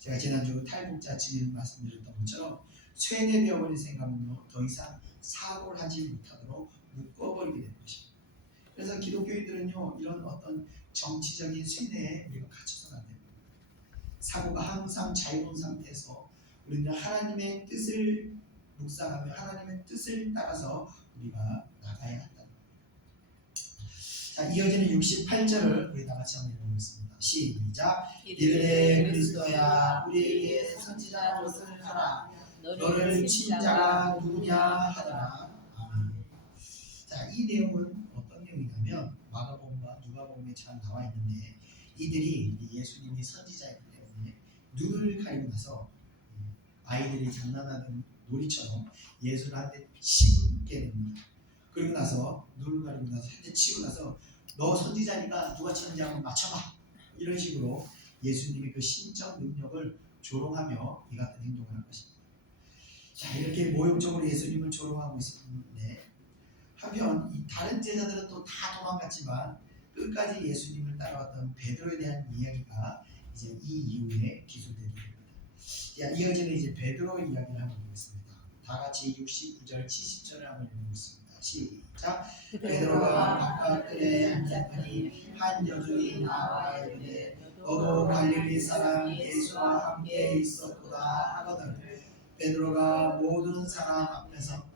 제가 지난주 탈북자 증인 말씀드렸던 것처럼 쇠뇌되어버린 생각은요 더 이상 사고를 하지 못하도록 묶어버리게 되는 것입니다. 그래서 기독교인들은요 이런 어떤 정치적인 쇠뇌에 우리가 갇혀서는 안 됩니다. 사고가 항상 자유로운 상태에서 우리는 하나님의 뜻을 묵상하며 하나님의 뜻을 따라서 우리가 나가야 한다. 자, 이어지는 68절을 우리 다 같이 한번 읽어보겠습니다. 시작. 이르되 그리스도야 우리에게 선지자 노릇을 하라. 너를 친 자가 누구냐 하더라. 아멘. 자, 이 내용은 어떤 내용이냐면 마가복음과 누가복음에 잘 나와 있는데 이들이 예수님이 선지자이기 때문에 눈을 가리고 나서 아이들이 장난하는 놀이처럼 예수를 한 대 치게 됩니다. 그리고 나서 눈을 가리고 나서 한 대 치고 나서 너 선지자니까 누가 쳤는지 한번 맞춰봐. 이런 식으로 예수님의 그 신적 능력을 조롱하며 이 같은 행동을 한 것입니다. 자, 이렇게 모욕적으로 예수님을 조롱하고 있었는데 한편 이 다른 제자들은 또 다 도망갔지만 끝까지 예수님을 따라왔던 베드로에 대한 이야기가 이제 이 이후에 기술되게 됩니다. 이어지는 이제 베드로의 이야기를 한번 보겠습니다. 다 같이 69절 70절을 한번 읽어보겠습니다. 시작. 베드로가 바깥들에 앉았더니 한 여종이 나와 이르되 너도 갈릴리 사람 예수와 함께 있었구나 하거든. 베드로가 모든 사람 앞에서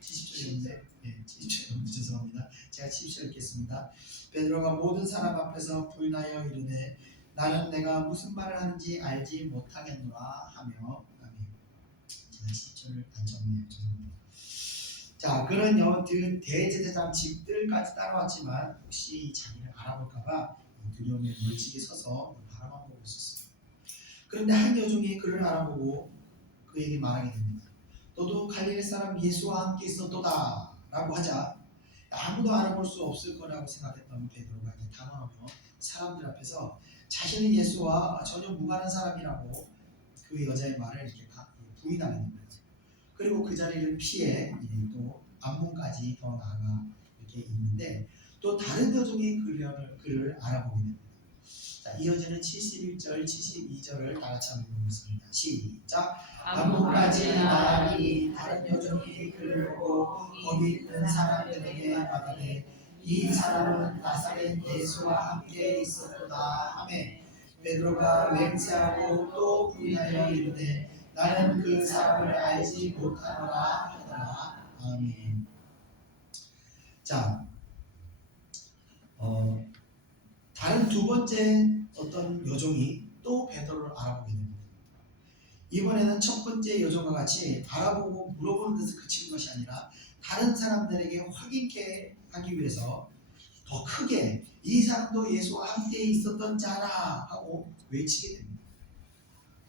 70절인데 70절 너무 죄송합니다. 제가 제가 10절 읽겠습니다. 베드로가 모든 사람 앞에서 부인하여 이르되 나는 내가 무슨 말을 하는지 알지 못하겠노라 하며 아멘. 제가 10절을 안 적네요. 죄송합니다. 자, 그는요 그 대제사장 집들까지 따라왔지만 혹시 자기를 알아볼까봐 두려움에 멀찍이 서서 바라만 보고 있었어요. 그런데 한 여종이 그를 알아보고 그에게 말하게 됩니다. 너도 갈릴리 사람 예수와 함께 있었도다 라고 하자 아무도 알아볼 수 없을 거라고 생각했던 베드로가 이제 당황하며 사람들 앞에서 자신은 예수와 전혀 무관한 사람이라고 그 여자의 말을 이렇게 부인하게 됩니다. 그리고 그 자리를 피해 또 앞문까지 더 나아가 이렇게 있는데 또 다른 여종이 그를 알아보게 됩니다. 자, 이어지는 71절, 72절을 다 같이 한번 읽어보겠습니다. 시작. 앞문까지 나아가니 다른 여종이 그를 보고 거기 있는 사람들에게 말하되 이 사람은 나사렛 예수와 함께 있었도다 하매 베드로가 맹세하고 또 부인하여 이르되 나는 그 사람을 알지 못하노라 하더라. 아멘. 자, 다른 두 번째 어떤 여종이 또 베드로를 알아보게 됩니다. 이번에는 첫 번째 여종과 같이 알아보고 물어보는 데서 그치는 것이 아니라 다른 사람들에게 확인케 하기 위해서 더 크게 이 사람도 예수와 함께 있었던 자라 하고 외치게 됩니다.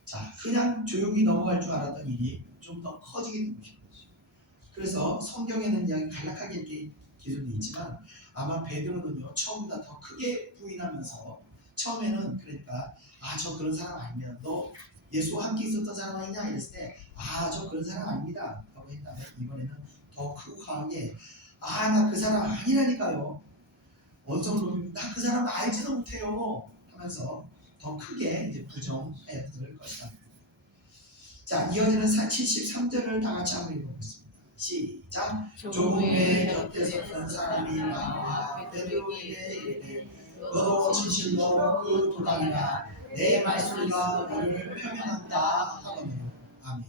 자, 그냥 조용히 넘어갈 줄 알았던 일이 좀 더 커지게 된 것입니다. 그래서 성경에는 그냥 간략하게 이렇게 기술이 있지만 아마 베드로는요 처음보다 더 크게 부인하면서 처음에는 그러니까 저 그런 사람 아니면 너 예수와 함께 있었던 사람 아니냐 이랬을 때 저 그런 사람 아닙니다 하고 했다면 이번에는 더 크고 강하게 나 그 사람 아니라니까요. 원성으로 나 그 사람 알지도 못해요 하면서 더 크게 이제 부정했을 것이다. 자, 이어지는 73절을 다 같이 한번 읽어보겠습니다. 시작. 조금 후에 곁에 섰던 사람이 나와 베드로에게 이르되 너도 진실로 그 도당이라 내 말소리가 너를 표명한다 하거든요. 아멘.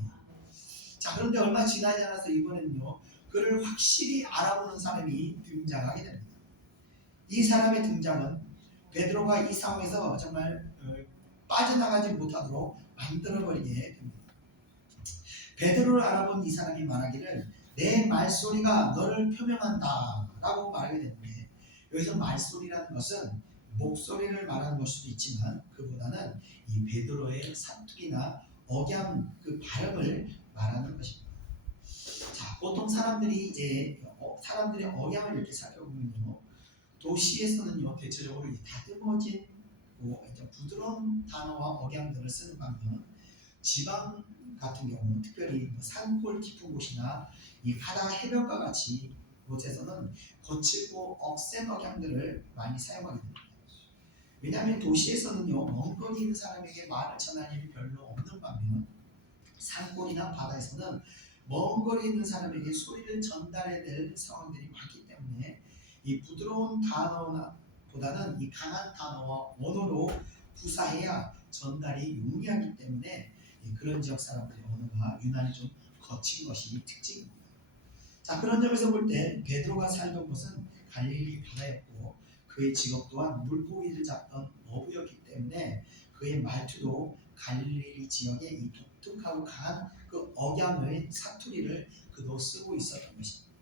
자, 그런데 얼마 지나지 않아서 이번에는요 그를 확실히 알아보는 사람이 등장하게 됩니다. 이 사람의 등장은 베드로가 이 상황에서 정말 빠져나가지 못하도록 만들어버리게 됩니다. 베드로를 알아본 이 사람이 말하기를 내 말소리가 너를 표명한다 라고 말하게 되는데 여기서 말소리라는 것은 목소리를 말하는 걸 수도 있지만 그보다는 이 베드로의 사투리나 억양 그 발음을 말하는 것입니다. 자, 보통 사람들이 이제 사람들의 억양을 이렇게 살펴보면요 도시에서는요 대체적으로 다듬어진 부드러운 단어와 억양들을 쓰는 반면 지방 같은 경우 특별히 산골 깊은 곳이나 이 바다 해변가 같이 곳에서는 거칠고 억센 억양들을 많이 사용하게 됩니다. 왜냐하면 도시에서는요 먼 거리 있는 사람에게 말을 전할 일이 별로 없는 반면 산골이나 바다에서는 먼 거리 있는 사람에게 소리를 전달해야 될 상황들이 많기 때문에 이 부드러운 단어보다는 이 강한 단어와 언어로 구사해야 전달이 용이하기 때문에 그런 지역 사람들의 언어가 유난히 좀 거친 것이 특징입니다. 자, 그런 점에서 볼 때 베드로가 살던 곳은 갈릴리 바다였고 그의 직업 또한 물고기를 잡던 어부였기 때문에 그의 말투도 갈릴리 지역의 이 독특하고 강한 그 억양의 사투리를 그도 쓰고 있었던 것입니다.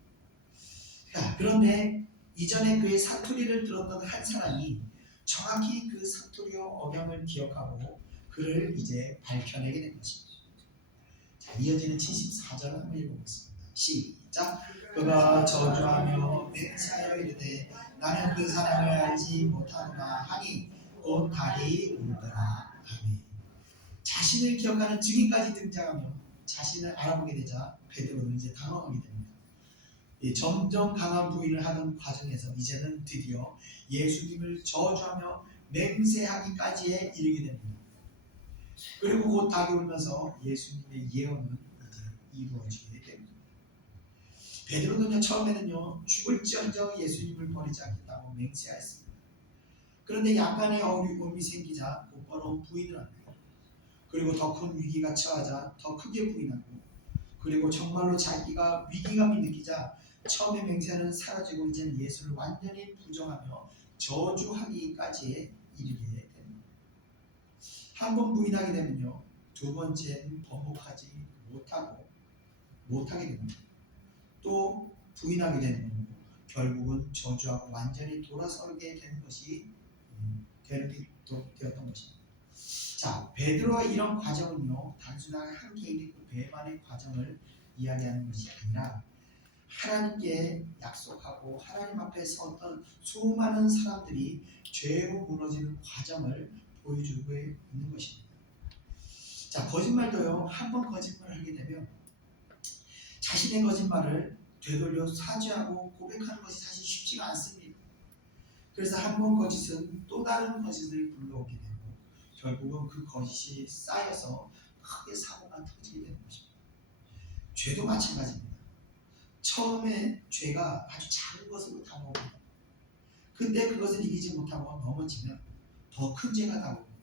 자, 그런데 이전에 그의 사투리를 들었던 한 사람이 정확히 그 사투리와 억양을 기억하고 그를 이제 밝혀내게 된 것입니다. 자, 이어지는 74절을 한번 읽어보겠습니다. 시작. 그가 저주하며 맹세하여 이르되 나는 그 사람을 알지 못하노라 하니 온 달이 울더라. 아멘. 자신을 기억하는 증인까지 등장하며 자신을 알아보게 되자 베드로는 이제 당황하게 됩니다. 점점 강한 부인을 하는 과정에서 이제는 드디어 예수님을 저주하며 맹세하기까지에 이르게 됩니다. 그리고 곧 닭이 울면서 예수님의 예언은 이제 이루어지게 됩니다. 베드로는요 처음에는요 죽을지언정 예수님을 버리지 않겠다고 맹세하였습니다. 그런데 약간의 어려움이 생기자 곧바로 부인을 합니다. 그리고 더 큰 위기가 처하자 더 크게 부인하고 그리고 정말로 자기가 위기감이 느끼자 처음의 맹세는 사라지고 이제는 예수를 완전히 부정하며 저주하기까지에 이르게 됩니다. 한 번 부인하게 되면요, 두 번째는 번복하지 못하게 됩니다. 또 부인하게 되면 결국은 저주하고 완전히 돌아서게 되는 것이 되었던 것입니다. 자, 베드로의 이런 과정은요, 단순한 한 개인의 그 배반의 과정을 이야기하는 것이 아니라 하나님께 약속하고 하나님 앞에 섰던 수많은 사람들이 죄로 무너지는 과정을 보여주고 있는 것입니다. 자, 거짓말도요, 한 번 거짓말을 하게 되면 자신의 거짓말을 되돌려 사죄하고 고백하는 것이 사실 쉽지가 않습니다. 그래서 한 번 거짓은 또 다른 거짓을 불러오게 되고 결국은 그 거짓이 쌓여서 크게 사고가 터지게 되는 것입니다. 죄도 마찬가지입니다. 처음에 죄가 아주 작은 것으로 다가옵니다. 근데 그것을 이기지 못하고 넘어지면 더 큰 죄가 다가옵니다.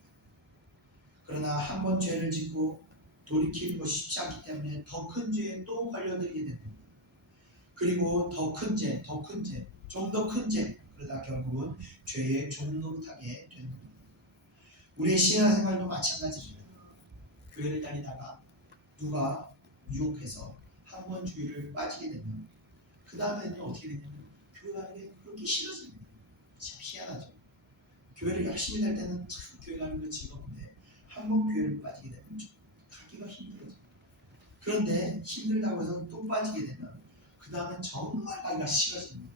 그러나 한 번 죄를 짓고 돌이키는 것이 쉽지 않기 때문에 더 큰 죄에 또 걸려들게 됩니다. 그리고 더 큰 죄, 좀 더 큰 죄, 그러다 결국은 죄의 종노릇하게 되는 겁니다. 우리의 신앙생활도 마찬가지입니다. 교회를 다니다가 누가 유혹해서 한 번 주일을 빠지게 되면 그 다음에는 어떻게 되냐면 교회 가는 게 그렇게 싫어집니다. 참 희한하죠. 교회를 열심히 할 때는 참 교회 가는 거 즐거운데 한 번 교회를 빠지게 되면 좀 가기가 힘들어져요. 그런데 힘들다고 해서 또 빠지게 되면 그 다음엔 정말 가기가 싫어집니다.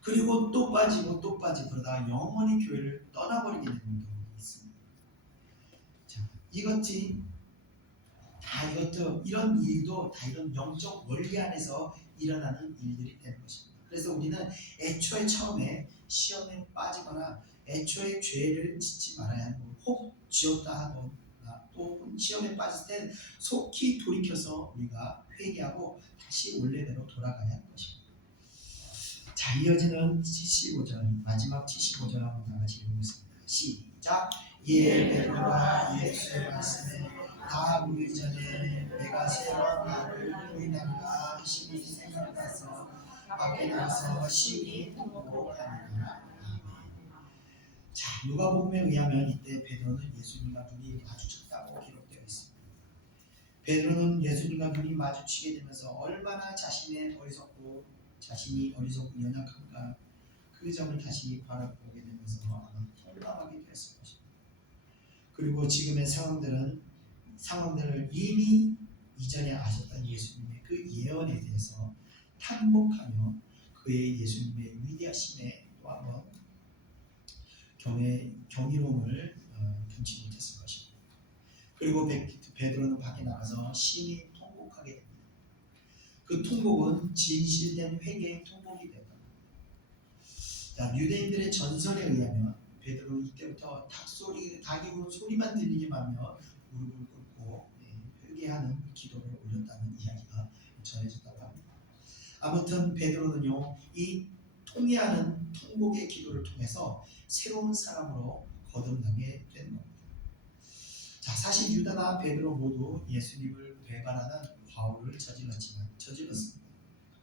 그리고 또 빠지고 그러다가 영원히 교회를 떠나버리게 되는 경우가 있습니다. 자, 이런 일도 다 이런 영적 원리 안에서 일어나는 일들이 되는 것입니다. 그래서 우리는 애초에 처음에 시험에 빠지거나 애초에 죄를 짓지 말아야 하고 혹 지었다 하거나 또 시험에 빠질 때 속히 돌이켜서 우리가 회개하고 다시 원래대로 돌아가야 하는 것입니다. 자, 이어지는 75절, 마지막 75절 한번 다 같이 읽어보겠습니다. 시작. 이에 베드로가 예수의 말씀에 다 보기 전에 내가 새로 나를 부인하리라 하시니 생각나서 밖에 나가서 심히 통곡하니라. 자, 누가복음에 의하면 이때 베드로는 예수님과 눈이 마주쳤다고 기록되어 있습니다. 베드로는 예수님과 눈이 마주치게 되면서 얼마나 자신이 어리석고 연약한가 그 점을 다시 바라보게 되면서 아마 험담하게 되었을 것입니다. 그리고 지금의 상황들을 이미 이전에 아셨던 예수님의 그 예언에 대해서 탐복하며 그의 예수님의 위대하심에 또 한번 경이로움을 금치 못했을 것입니다. 그리고 베드로는 밖에 나가서 심히 통곡하게 됩니다. 그 통곡은 진실된 회개의 통곡이 되었다. 자, 유대인들의 전설에 의하면 베드로는 이때부터 닭이 우는 소리만 들리기만 하며 무릎을 꿇고 회개하는 기도를 올렸다는 이야기가 전해졌다고 합니다. 아무튼 베드로는요, 이 통회하는 통곡의 기도를 통해서 새로운 사람으로 거듭나게 된 겁니다. 자, 사실 유다나 베드로 모두 예수님을 배반하는 과오를 저질렀습니다.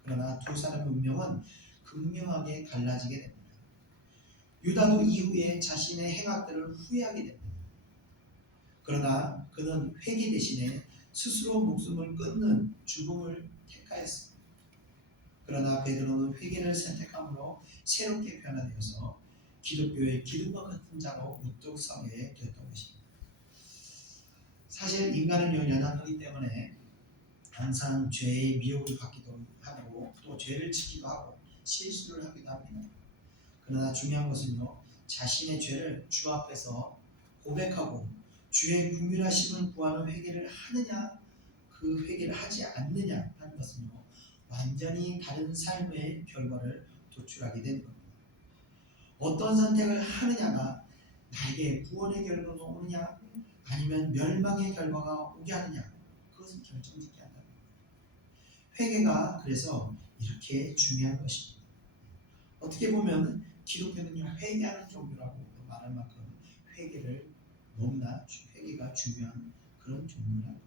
그러나 두 사람의 운명은 극명하게 갈라지게 됩니다. 유다도 이후에 자신의 행악들을 후회하게 됩니다. 그러나 그는 회개 대신에 스스로 목숨을 끊는 죽음을 택하였습니다. 그러나 베드로는 회개를 선택함으로 새롭게 변화되어서 기독교의 기둥과 같은 자로 우뚝 서게 되었던 것입니다. 사실 인간은 연약하기 때문에 항상 죄의 미혹을 받기도 하고 또 죄를 짓기도 하고 실수를 하기도 합니다. 그러나 중요한 것은요, 자신의 죄를 주 앞에서 고백하고 주의 긍휼하심을 구하는 회개를 하느냐 그 회개를 하지 않느냐 하는 것은요, 완전히 다른 삶의 결과를 도출하게 되는 겁니다. 어떤 선택을 하느냐가 나에게 구원의 결과가 오느냐 아니면 멸망의 결과가 오게 하느냐, 그것은 결정짓게 한다. 회개가 그래서 이렇게 중요한 것입니다. 어떻게 보면 기독교는요, 회개하는 종교라고 말할 만큼 회개가 중요한 그런 종교라고.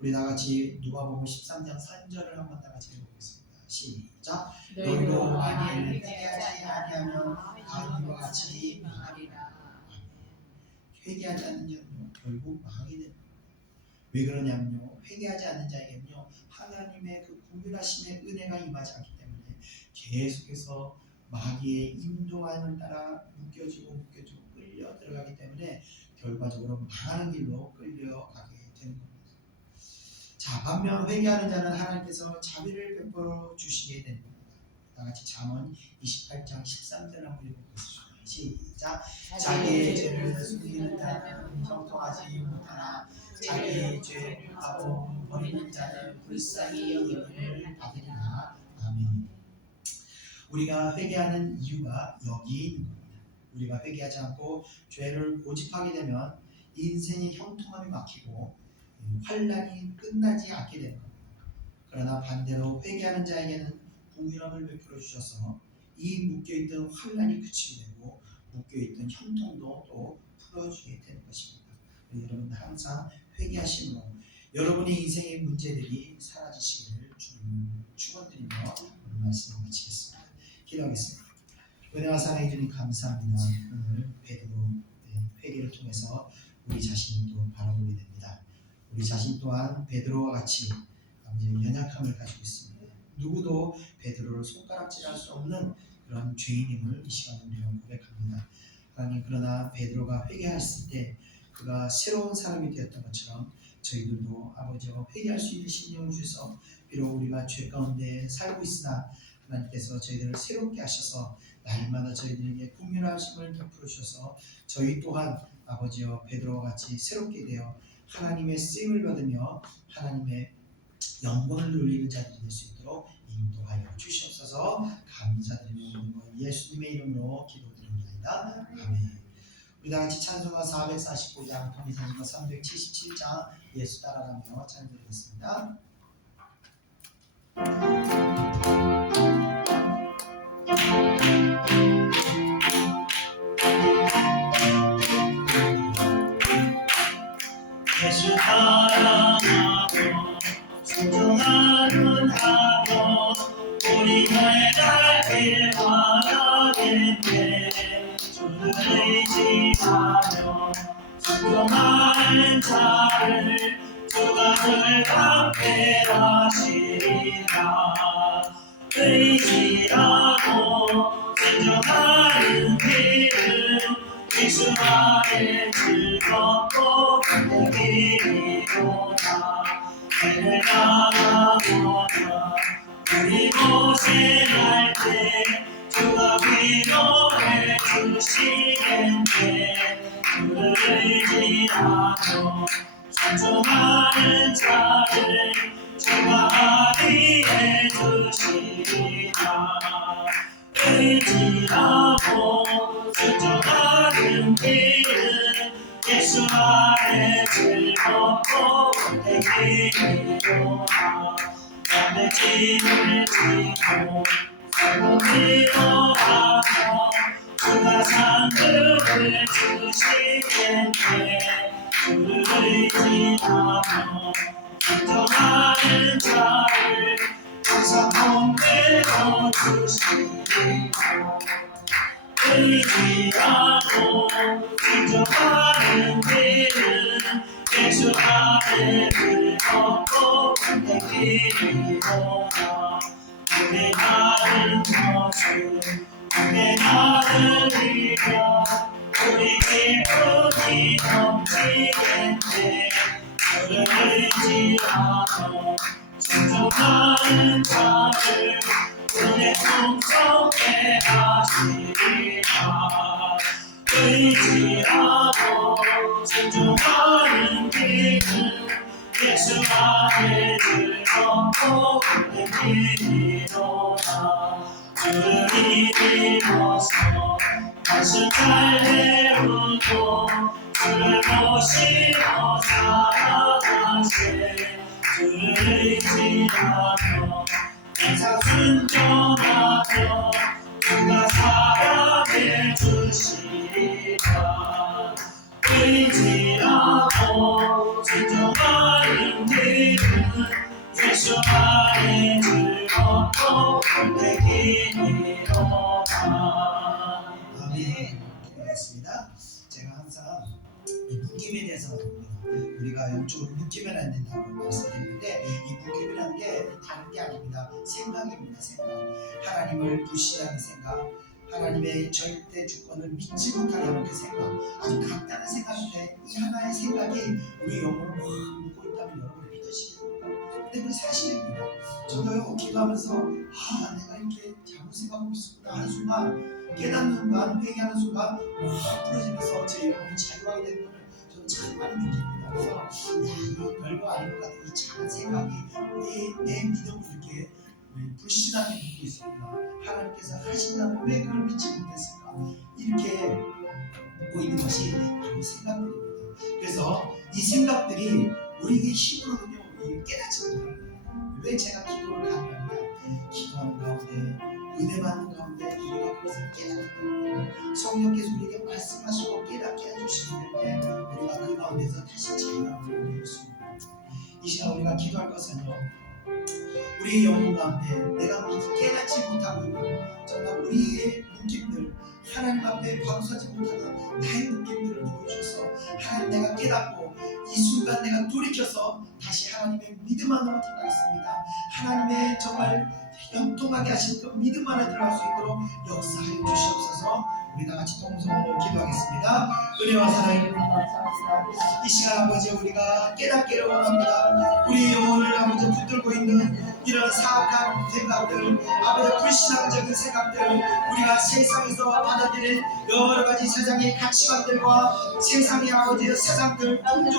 우리 다 같이 누가복음 13장 3절을 한번 다 같이 읽어보겠습니다. 시작. 너희도 만일 회개하지 아니하면 다 이와 같이 망하리라. 회개하지 않는 자는요 결국 망하게 됩니다. 왜 그러냐면요, 회개하지 않는 자에게는요 하나님의 그 공률하심의 은혜가 임하지 않기 때문에 계속해서 마귀의 인도함을 따라 묶여지고 끌려 들어가기 때문에 결과적으로 망하는 길로 끌려가게 되는 겁니다. 자, 반면 회개하는 자는 하나님께서 자비를 베풀어 주시게 됩니다. 다 같이 잠언 28장 13절 한번 읽어보겠습니다. 시작. 자기의 죄를 숨기는 자는 형통하지 못하나 자기의 죄를 하고 버리는 자는 불쌍히 여김을 받으리라. 아멘. 우리가 회개하는 이유가 여기에 있는 겁니다. 우리가 회개하지 않고 죄를 고집하게 되면 인생의 형통함이 막히고 환난이 끝나지 않게 되는 겁니다. 그러나 반대로 회개하는 자에게는 공의함을 베풀어 주셔서 이 묶여있던 환난이 그치게 되고 묶여있던 형통도 또 풀어주게 되는 것입니다. 여러분 항상 회개하심으로 여러분의 인생의 문제들이 사라지시기를 주님 축원드리며 오늘 말씀을 마치겠습니다. 기도하겠습니다. 은혜와 사랑해 주님 감사합니다. 오늘 베드로 회개를 통해서 우리 자신을 또 바라보게 됩니다. 우리 자신 또한 베드로와 같이 연약함을 가지고 있습니다. 누구도 베드로를 손가락질할 수 없는 그런 죄인임을 이 시간에 우리가 고백합니다. 하나님, 그러나 베드로가 회개했을 때 그가 새로운 사람이 되었던 것처럼 저희들도 아버지와 회개할 수 있는 신령을 주셔서 비록 우리가 죄 가운데 살고 있으나 하나님께서 저희들을 새롭게 하셔서 날마다 저희들에게 긍휼하심을 베풀어 주셔서 저희 또한 아버지와 베드로와 같이 새롭게 되어 하나님의 쓰임을 받으며 하나님의 영광을 돌리는 자들이 될 수 있도록 인도하여 주시옵소서. 감사드리며 예수님의 이름으로 기도드립니다. 아멘. 우리 다 같이 찬송가 445장 통일선거 377장 예수 따라가며 찬송드리겠습니다. 예수 따라가며 순종하는 하며 우리 너의 갈 바라겠네. 주를 의지하며 순종하는 자를 주가 늘 함께 하시리라. 의지하고 순종하는 길은 예수 안에 즐겁고 그 길이로다. 해를 나가보자 우리 고생할 때 주가 위로해 주시겠네. 주를 의지하고 순종하는 자를 주가 합의해 주시리라. 의지하고 순종하는 길은 예수 안에 즐겁고 내 길이로다. 남의 짐을 지고 서로 위로하며 그가 상급을 주시겠네. 주를 의지하며 순종하는 자를 항상 공대로 주시리라. 의지하고 순종하는 길은 예수 안에 즐겁고 내 길이로다. 우리 나를 모주 우리 나를 이겨 우리 기쁨이 넘치겠네. 주를 의지하고 순종하는 자를 은혜 풍성케 하시리라. 의지하고 순종하는 길은 예수 안에 즐겁고 내 길이로다. 주를 믿으면서 말씀 잘 배우고 주를 모시고 살아가세. 주를 의지하며 항상 순종하며 그가 사랑해 주시리라. 의지하고 순종하는 길은 묶임에 대해서 말합니다. 우리가 영적으로 묶이면 안 된다고 말씀드렸는데 이 묶임이라는 게 다른 게 아닙니다. 생각입니다. 생각. 하나님을 무시하는 생각, 하나님의 절대 주권을 믿지 못하려는 그 생각, 아주 간단한 생각인데 이 하나의 생각이 우리 영혼을 막 묶고 있다면 여러분 믿으시겠습니까? 근데 그 사실입니다. 저도요 기도하면서 내가 이렇게 잘못 생각하고 있었구나 하는 순간, 깨닫는 순간, 회개하는 순간 확 풀어지면서 제 영혼이 자유하게 되는 것을 저는 참 많이 느낍니다. 그래서 이거 별거 아닌 것 같은 이 작은 생각이 내 믿음을 이렇게 불신하게 믿고 있습니다. 하나님께서 하신다면 왜 그걸 믿지 못했을까? 이렇게 믿고 있는 것이 바로 이 생각들입니다. 그래서 이 생각들이 우리에게 힘으로는요 깨닫지 못합니다. 왜 제가 기도를 가느냐? 기도하는 가운데, 은혜 받는 가운데 우리가 그것을 깨닫는 성령께서 우리에게 말씀하시고 깨닫게 해주시기 때문에 우리가 그 가운데서 다시 자유함을 누릴 수 있습니다. 이 시간 우리가 기도할 것은요, 우리의 영혼 가운데 내가 깨닫지 못하고 있는 정말 우리의 묶임들, 하나님 앞에 바로 서지 못하는 나의 묶임들을 보여주셔서 하나님 내가 깨닫고 이 순간 내가 돌이켜서 다시 하나님의 믿음 안으로 들어가겠습니다. 하나님의 정말 영통하게 하신 그 믿음 안에 들어갈 수 있도록 역사하여 주시옵소서. 우리 다 같이 동성으로 기도하겠습니다. 은혜와 사랑의 이 시간 아버지 우리가 깨닫기를 원합니다. 우리 영혼을 아버지 붙들고 있는 이런 사악한 생각들, 아버지 불신앙적인 생각들, 우리가 세상에서 받아들인 여러 가지 세상의 가치관들과 세상의 아버지 세상들, 풍조,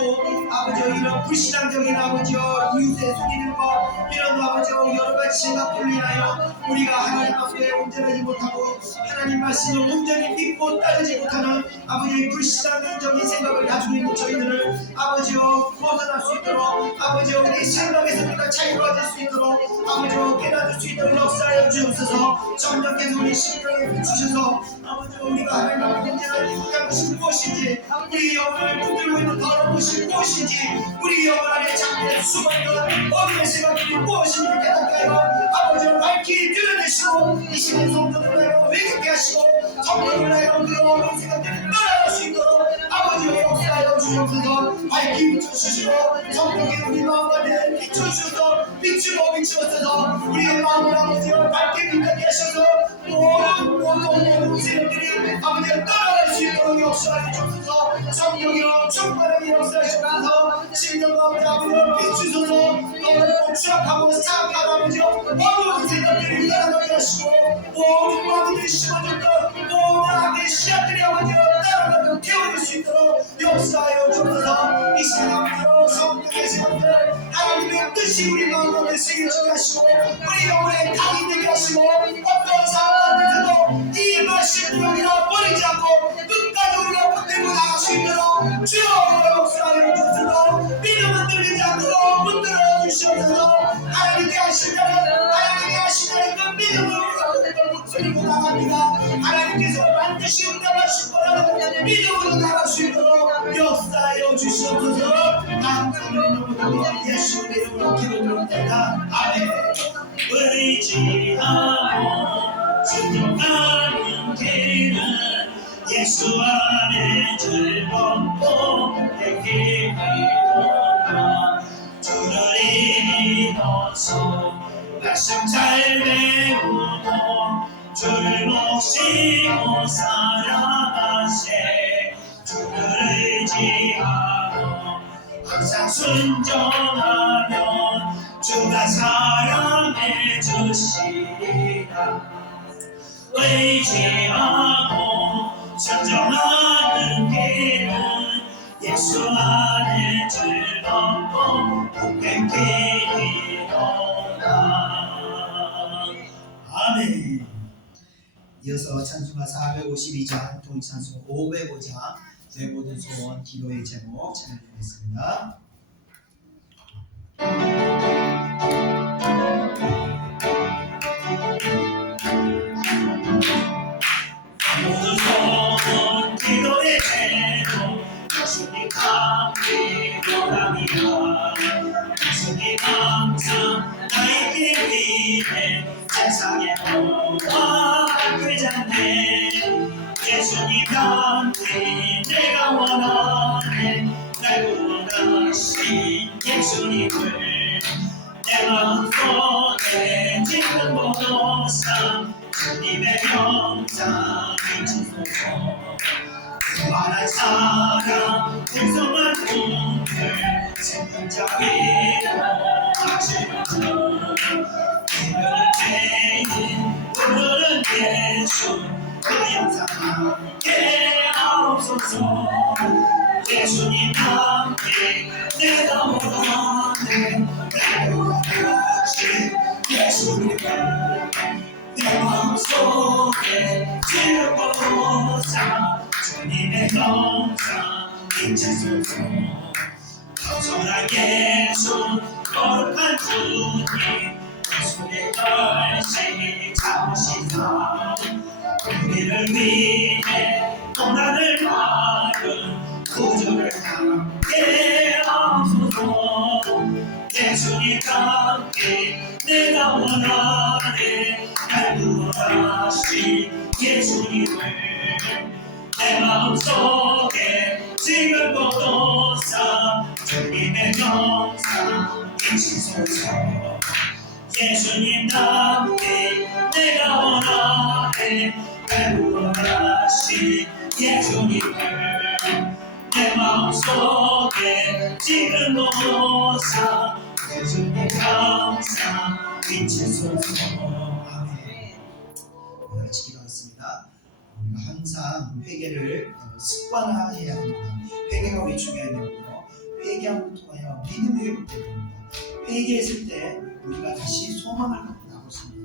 아버지 이런 불신앙적인 아버지 이웃의 소리들과 이런 아버지 여러 가지 생각들로 인하여 우리가 하나님 앞에 온전하지 못하고 하나님 말씀을 온전히 믿고 따르지 못하는 아버지의 불신앙적인 생각을 가지고 있는 저희들을 아버지여 벗어날 수 있도록, 아버지여 우리 생각에서 우리가 자유로워질 수 있도록, 아버지여 깨닫을 수 있도록 역사하여 주옵소서. 성령께서 우리 심령에 비추셔서 아버지여 우리가 하나님 앞에 온전하지 못한 것이 무엇인지, 우리 영혼을 붙들고 있는 더러운 것이 무엇인지, 우리 영혼 안에 잠든 숨어있는 어둠의 생각들이 무엇인지 깨닫게 하여 아버지여 밝히 드러내시고 이 시간 성도들을 하여 회개케 하시고 성령을 하여 그 어두운 생각들을 떠나갈 수 있도록 아버지여 역사하여 주옵소서. 밝히 비춰주시고 성령의 우리 마음 안에 비춰주셔서 비추옵소서. 우리의 마음을 아버지여 밝게 빛나게 하셔서 모든 생각들이 아버지여 떠나갈 수 있도록 역사하여 주옵소서. 성령이여 충만하게 역사하여 주옵소서. 심령 가운데 아버지여 비추소서. 너무 추악하고 사악한 아버지여 어두운 생각들을 떠나가게 하시고 모든 마음들이 심어졌던 모든 악의 씨앗들이 아버지여 따라가도록 태워줄 수 있도록 역사하여 주옵소서. 이 시간 아버지여 성령의 생각들 하나님의 뜻이 우리 마음 가운데 새겨지게 하시고 우리 영혼에 강이 되게 하시고 어떤 상황에서도 이 말씀을 우리가 버리지 않고 끝까지 우리가 붙들고 나갈 수 있도록 주여 역사하여 주옵소서. 믿음은 들리지 않도록 붙들어 주시옵소서. 하나님께 하시는 그 믿음을 우리가 붙들고 나갑니다. 하나님께서 반드시 응답하실 거라는 믿음으로 나갈 수 있도록 역사하여 주시옵소서. 감사드리는 예수의 이름으로 기도드립니다. 아멘. 의지하고 순종하는 길은 예수 안에 즐겁고 행복이 도나 주를 인어서 말씀 잘 배우고 주를 모시고 살아가세. 주를 의지하고 항상 순종하면 주가 사랑해 주시리라. 의지하고 순종하는 길은 예수 안에 즐겁고 행복이로다. 아멘. 이어서 찬송가 452장, 통일찬송 505장, 내 모든 소원 기도의 제목 찬양드리겠습니다. 모든 소원 기도의 제목 예수님 감기 보람이라. 예수님 항상 나의 길 위에 세상의 모든 회장네. 예수님 감기 내가 원하네. 예수님을 내 마음속에 지금 보사 주님의 영장 비추소서 무한한 사랑 풍성한 꿈을 생명자비로 하시고 이별을 죄인 부르는 예수 그 영상 함께 하옵소서 예수님 함께 내가 원하는 나를 원하신 예수님을 내 마음속에 지어보사 주님의 영상 비추소서 겸손한 예수 거룩한 주님 예수의 결심 참으시사 우리를 위해 고난을 받은 구주를 함께 하소서 예수님 함께 내가 원하네 날 구원하신 예수님을 내 마음속에 지금 보도사 주님의 영상 비추소서 예수님 함께 내가 원하네 날 구원하신 예수님을 내 마음속에 지금 보도사 예수님 영상 비추소서 아멘. 같이 기도하겠습니다. 우리가 항상 회개를 습관화해야 됩니다. 회개가 왜 중요하냐면요, 회개함을 통하여 믿음이 회복됩니다. 회개했을 때 우리가 다시 소망을 갖고 나올 수 있습니다.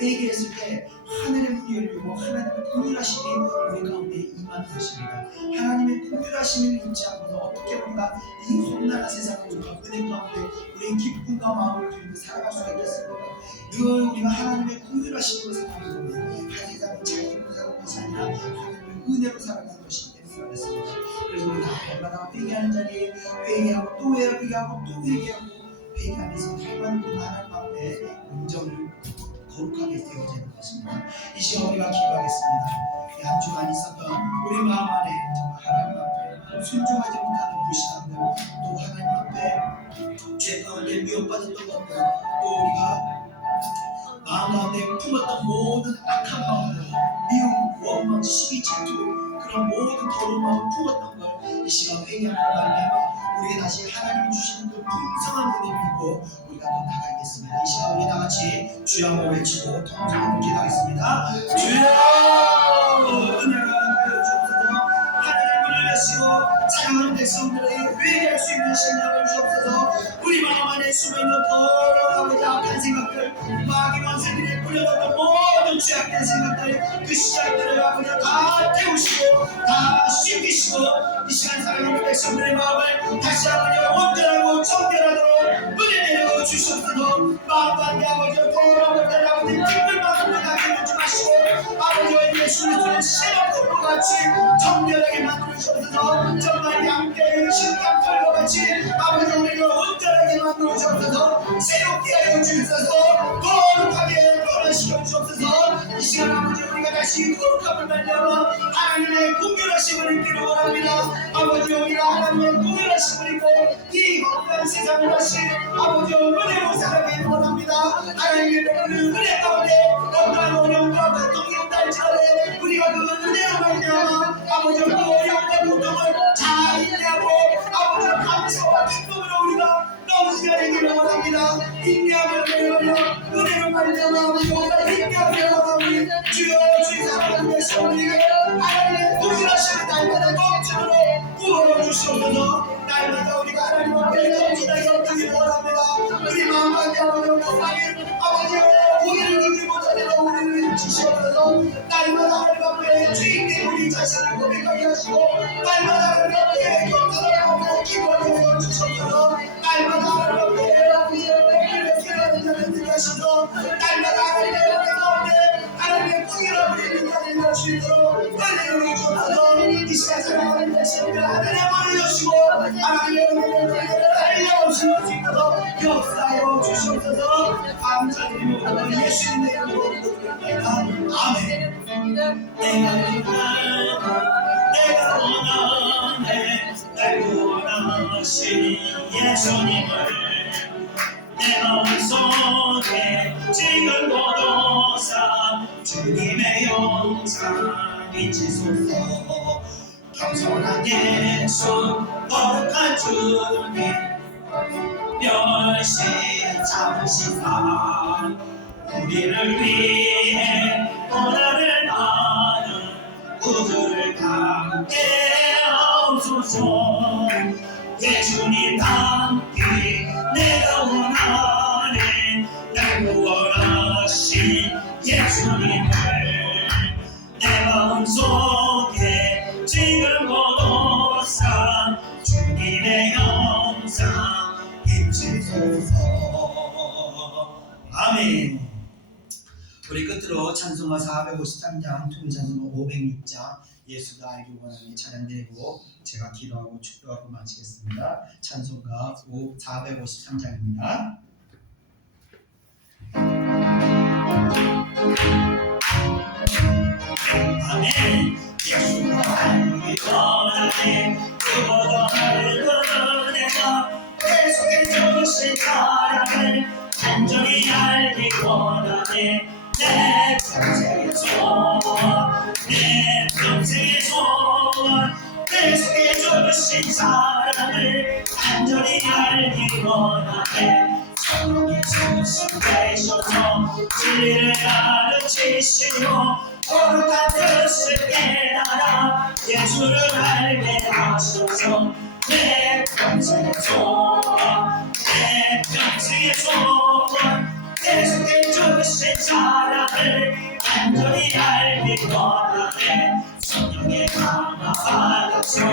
회개했을 때 하늘의 문이 열리고 하나님의 긍휼하심이 우리 가운데 임하는 것입니다. 하나님의 긍휼하심을 잊지 않고서 어떻게 우리가 이 험난한 세상을 우리가 은혜 가운데 우리의 기쁨과 마음을 들이며 살아갈 수가 있겠습니까? 늘 우리가 하나님의 긍휼하심으로 살아가는 겁니다. 한 세상은 자기로 사는 것이 아니라 하나님의 은혜로 살아가는 것이기 때문에 그렇습니다. 그래서 우리가 날마다 회개하는 자리에 회개하고 또 회개하고 또 회개하고 회개하면서 날마다 우리 하나님 앞에 온전을 거룩하게 세워지는 것입니다. 이 시간 우리가 기도하겠습니다. 이 한 주간 있었던 우리 마음 안에 정말 하나님 앞에 순종하지 못하는 불신앙들, 또 하나님 앞에 죄 가운데 미혹받았던 것들, 또 우리가 마음 가운데 품었던 모든 악한 마음들, 미움, 원망, 시기, 질투, 그런 모든 더러운 마음을 품었던 걸 이 시간 회개하는 말미암아 우리에게 다시 하나님 주시는 그 풍성한 은혜를 믿고 우리가 또 나가겠습니다. 이 시간 우리 다같이 주여 한번 외치고 통성으로 기도하겠습니다. 주여 은혜가 주옵소서. 하늘의 문을 여시고 사랑하는 백성들에게 회개할 수 있는 신앙을 주옵소서. 우리 마음 안에 숨어있는 더러운 아버지 악한 생각들, 마귀 원수들이 뿌려놓은 모든 죄악된 생각들, 그 시작들을 아버지 다 태우시고 다 씻기시고 이 시간 사랑하는 백성들의 마음을 다시 아버지 온전하고 정결하도록 은혜 내려 주시옵소서. 마음 가운데 아버지 더러운 것들 아버지 기쁜 마음으로 나게 하지 마시고 아버지와 예수 그리스도의 신앙 같이 정결하게 만들어 주옵소서. 정말 양떼의 신강털과 같이 아버지 우리를 온전하게 만들어 주옵소서. 새롭게 하여 주옵소서. 거룩하게 변화시켜 주옵소서. 이 시간 아버지 우리가 다시 거룩함을 말미암아 하나님의 긍휼하심을 입기를 원합니다. 아버지 우리가 하나님의 긍휼하심을 입고 이 험한 세상을 다시 아버지 은혜로 살아가기를 원합니다. 하나님의 은혜 가운데 어떠한 어려움과 고통이 없다 할지라도 우리가 그 은혜로 말미암아 아버지 그 어려움과 고통을 잘 인내하고 아버지 감사와 기쁨으로 우리가 넘겨내기를 원합니다. 인내함을 배우며 은혜로 말미암아 아버지 우리가 인내하기를 원하오니 주여 주의 사랑하는 백성들에게 하나님의 긍휼하심을 날마다 넘치도록 부어줘 주시옵소서. 날마다 우리가 하나님 앞에 넘치나게 얻기를 원합니다. 우리 마음 안에 아버지 아버지 고개를 들지 못하는 우리를 주시옵소서. 날마다 하나님 앞에 주인께 우리 자신을 고백하게 하시고 날마다 하나님 앞에 경건하고 기도하게 주시옵소서. 날마다 하나님 앞에 아버지의 피하는 자를 들으셔서 날마다 하나님의 은혜 가운데 하나님의 긍휼함을 입는 자를 날 수 있도록 은혜를 주옵소서. 이 시간 사랑하는 백성들 하늘의 문을 여시고 하나님의 은혜를 달려 오실 수 있도록 역사하여 주시옵소서. 감사드리며 예수님의 이름으로 기도드립니다. 아멘. 내가 원하네 날 구원하신 오신 예수님을 내 마음속에 지금도 사 주님의 영상 비치소서. 겸손한 예수 거룩한 주님 멸시 참으신 사 우리를 위해 고난을 많은 구주를 함께 하옵소서. 예수님 담기 내가 원하네. 날 구원하신 예수님을 내 마음속에 지금 고도사 주님의 영상 비치소서. 아멘. 우리 끝으로 찬송가 453장, 통일찬송가 506장 예수가 알기 원하는 찬양 드리고 제가 기도하고 축도하고 마치겠습니다. 찬송가 453장입니다. 아멘. 예수가 알기 원하네. 그보다 넓은 은혜가 내 속에 주신 사랑을 간절히 알기 원하네. 내 평생의 소원, 내 평생의 소원, 내 속에 주신 사랑을 간절히 알기 원하네. 성령이 주신 되셔서 진리를 가르치시고 거룩한 뜻을 깨달아 예수를 알게 하소서. 내 평생의 소원, 내 평생의 소원, 내 속에 주신 사랑을 간절히 알기 원하네. 성령의 강화 받아서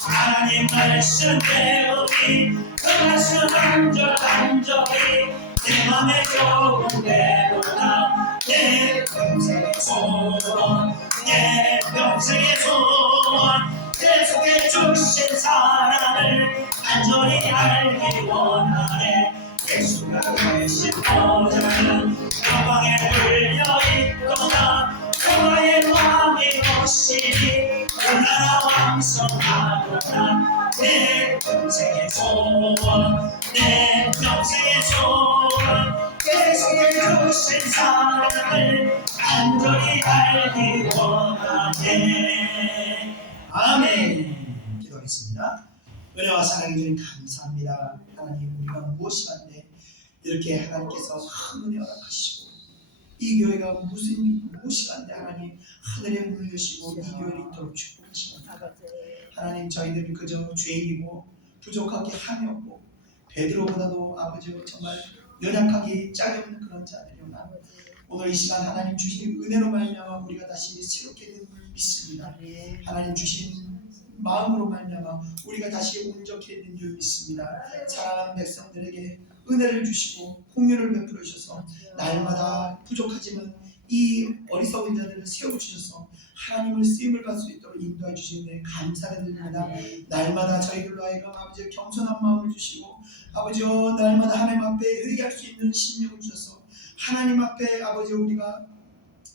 하나님 말씀 배우니 그 말씀 간절히 내 맘에 좋은 대로다. 내 평생의 소원, 내 평생의 소원, 내 속에 주신 사랑을 간절히 알기 원하네. 예수가 되신 보좌는 영광에 불려있도다. 그와의 왕이 오시니 그 나라 왕성하도다. 내 평생의 소원, 내 평생의 소원, 내 속에 주신 사랑을 간절히 알기 원하네. 아멘. 기도하겠습니다. 은혜와 사랑해 주님 감사합니다. 하나님, 우리가 무엇이 한데 이렇게 하나님께서 큰 은혜 허락하시고 이 교회가 무엇이 한데 하나님 하늘에 문을 여시고 이 교회를 이토록 축복하시옵니다. 하나님, 저희들은 그저 죄인이고 부족하게 함이 없고 베드로보다도 아버지 정말 연약하게 짝이 없는 그런 자들이오나 오늘 이 시간 하나님 주신 은혜로 말미암아 우리가 다시 새롭게 된 줄 믿습니다. 하나님 주신 마음으로 말미암아 우리가 다시 온전케 된 줄 믿습니다. 사랑하는 백성들에게 은혜를 주시고 공유를 베풀어 주셔서 날마다 부족하지만 이 어리석은 자들을 세워주셔서 하나님을 쓰임을 받을 수 있도록 인도해 주시는데 감사를 드립니다. 날마다 저희들로 하여금 아버지 겸손한 마음을 주시고 아버지여 날마다 하나님 앞에 회개할 수 있는 심령을 주셔서 하나님 앞에 아버지 우리가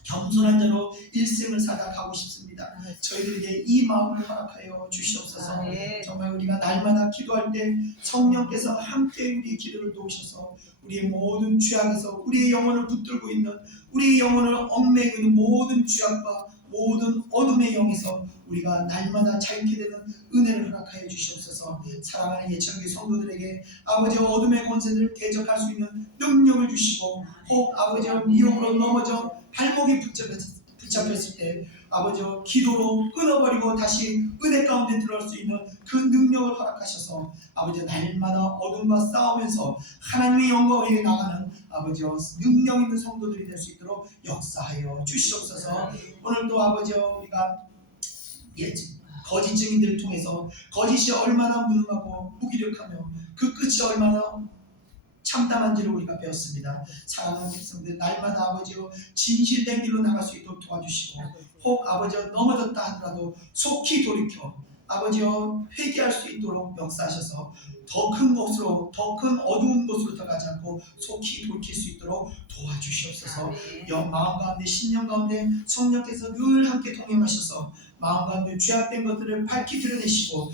겸손한 자로 일생을 살아 가고 싶습니다. 저희들에게 이 마음을 허락하여 주시옵소서. 정말 우리가 날마다 기도할 때 성령께서 함께 우리의 기도를 도우셔서 우리의 모든 죄악에서 우리의 영혼을 붙들고 있는 우리의 영혼을 얽매이고 있는 모든 죄악과 모든 어둠의 영에서 우리가 날마다 자유케 되는 은혜를 허락하여 주시옵소서. 사랑하는 예천교회 성도들에게 아버지 어둠의 권세들을 대적할 수 있는 능력을 주시고 혹 아버지 미혹으로 넘어져 발목이 붙잡혔을 때 아버지 기도로 끊어버리고 다시 은혜 가운데 들어갈 수 있는 그 능력을 허락하셔서 아버지 날마다 어둠과 싸우면서 하나님의 영광에 나가는 아버지 능력 있는 성도들이 될 수 있도록 역사하여 주시옵소서. 오늘도 아버지 우리가 거짓 증인들을 통해서 거짓이 얼마나 무능하고 무기력하며 그 끝이 얼마나 참담한지를 우리가 배웠습니다. 사랑하는 백성들 날마다 아버지요 진실된 길로 나갈 수 있도록 도와주시고 혹 아버지요 넘어졌다 하더라도 속히 돌이켜 아버지요 회개할 수 있도록 역사하셔서 더 큰 곳으로 더 큰 어두운 곳으로 들어가지 않고 속히 돌이킬 수 있도록 도와주시옵소서. 마음 가운데 신령 가운데 성령께서 늘 함께 동행하셔서 마음 가운데 죄악된 것들을 밝히 드러내시고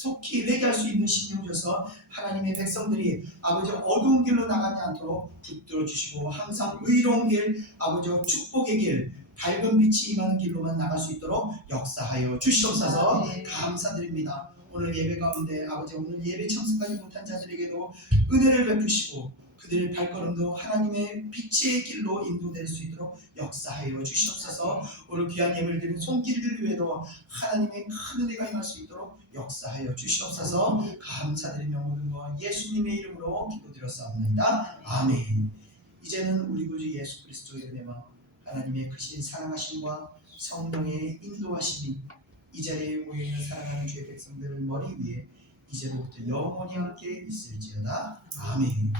속히 회개할 수 있는 심령 주셔서 하나님의 백성들이 아버지 어두운 길로 나가지 않도록 붙들어 주시고 항상 의로운 길 아버지 축복의 길 밝은 빛이 임하는 길로만 나갈 수 있도록 역사하여 주시옵소서. 감사드립니다. 오늘 예배 가운데 아버지 오늘 예배 참석하지 못한 자들에게도 은혜를 베푸시고 그들의 발걸음도 하나님의 빛의 길로 인도될 수 있도록 역사하여 주시옵소서. 오늘 귀한 예배를 드린 손길들 위에도 하나님의 큰 은혜가 임할 수 있도록 역사하여 주시옵소서. 감사드리며 모든 것 예수님의 이름으로 기도드렸사옵나이다. 아멘. 이제는 우리 구주 예수 그리스도의 은혜와 하나님의 크신 사랑하심과 성령의 인도하심이 이 자리에 모여있는 사랑하는 주의 백성들을 머리 위에 이제부터 영원히 함께 있을지어다. 아멘.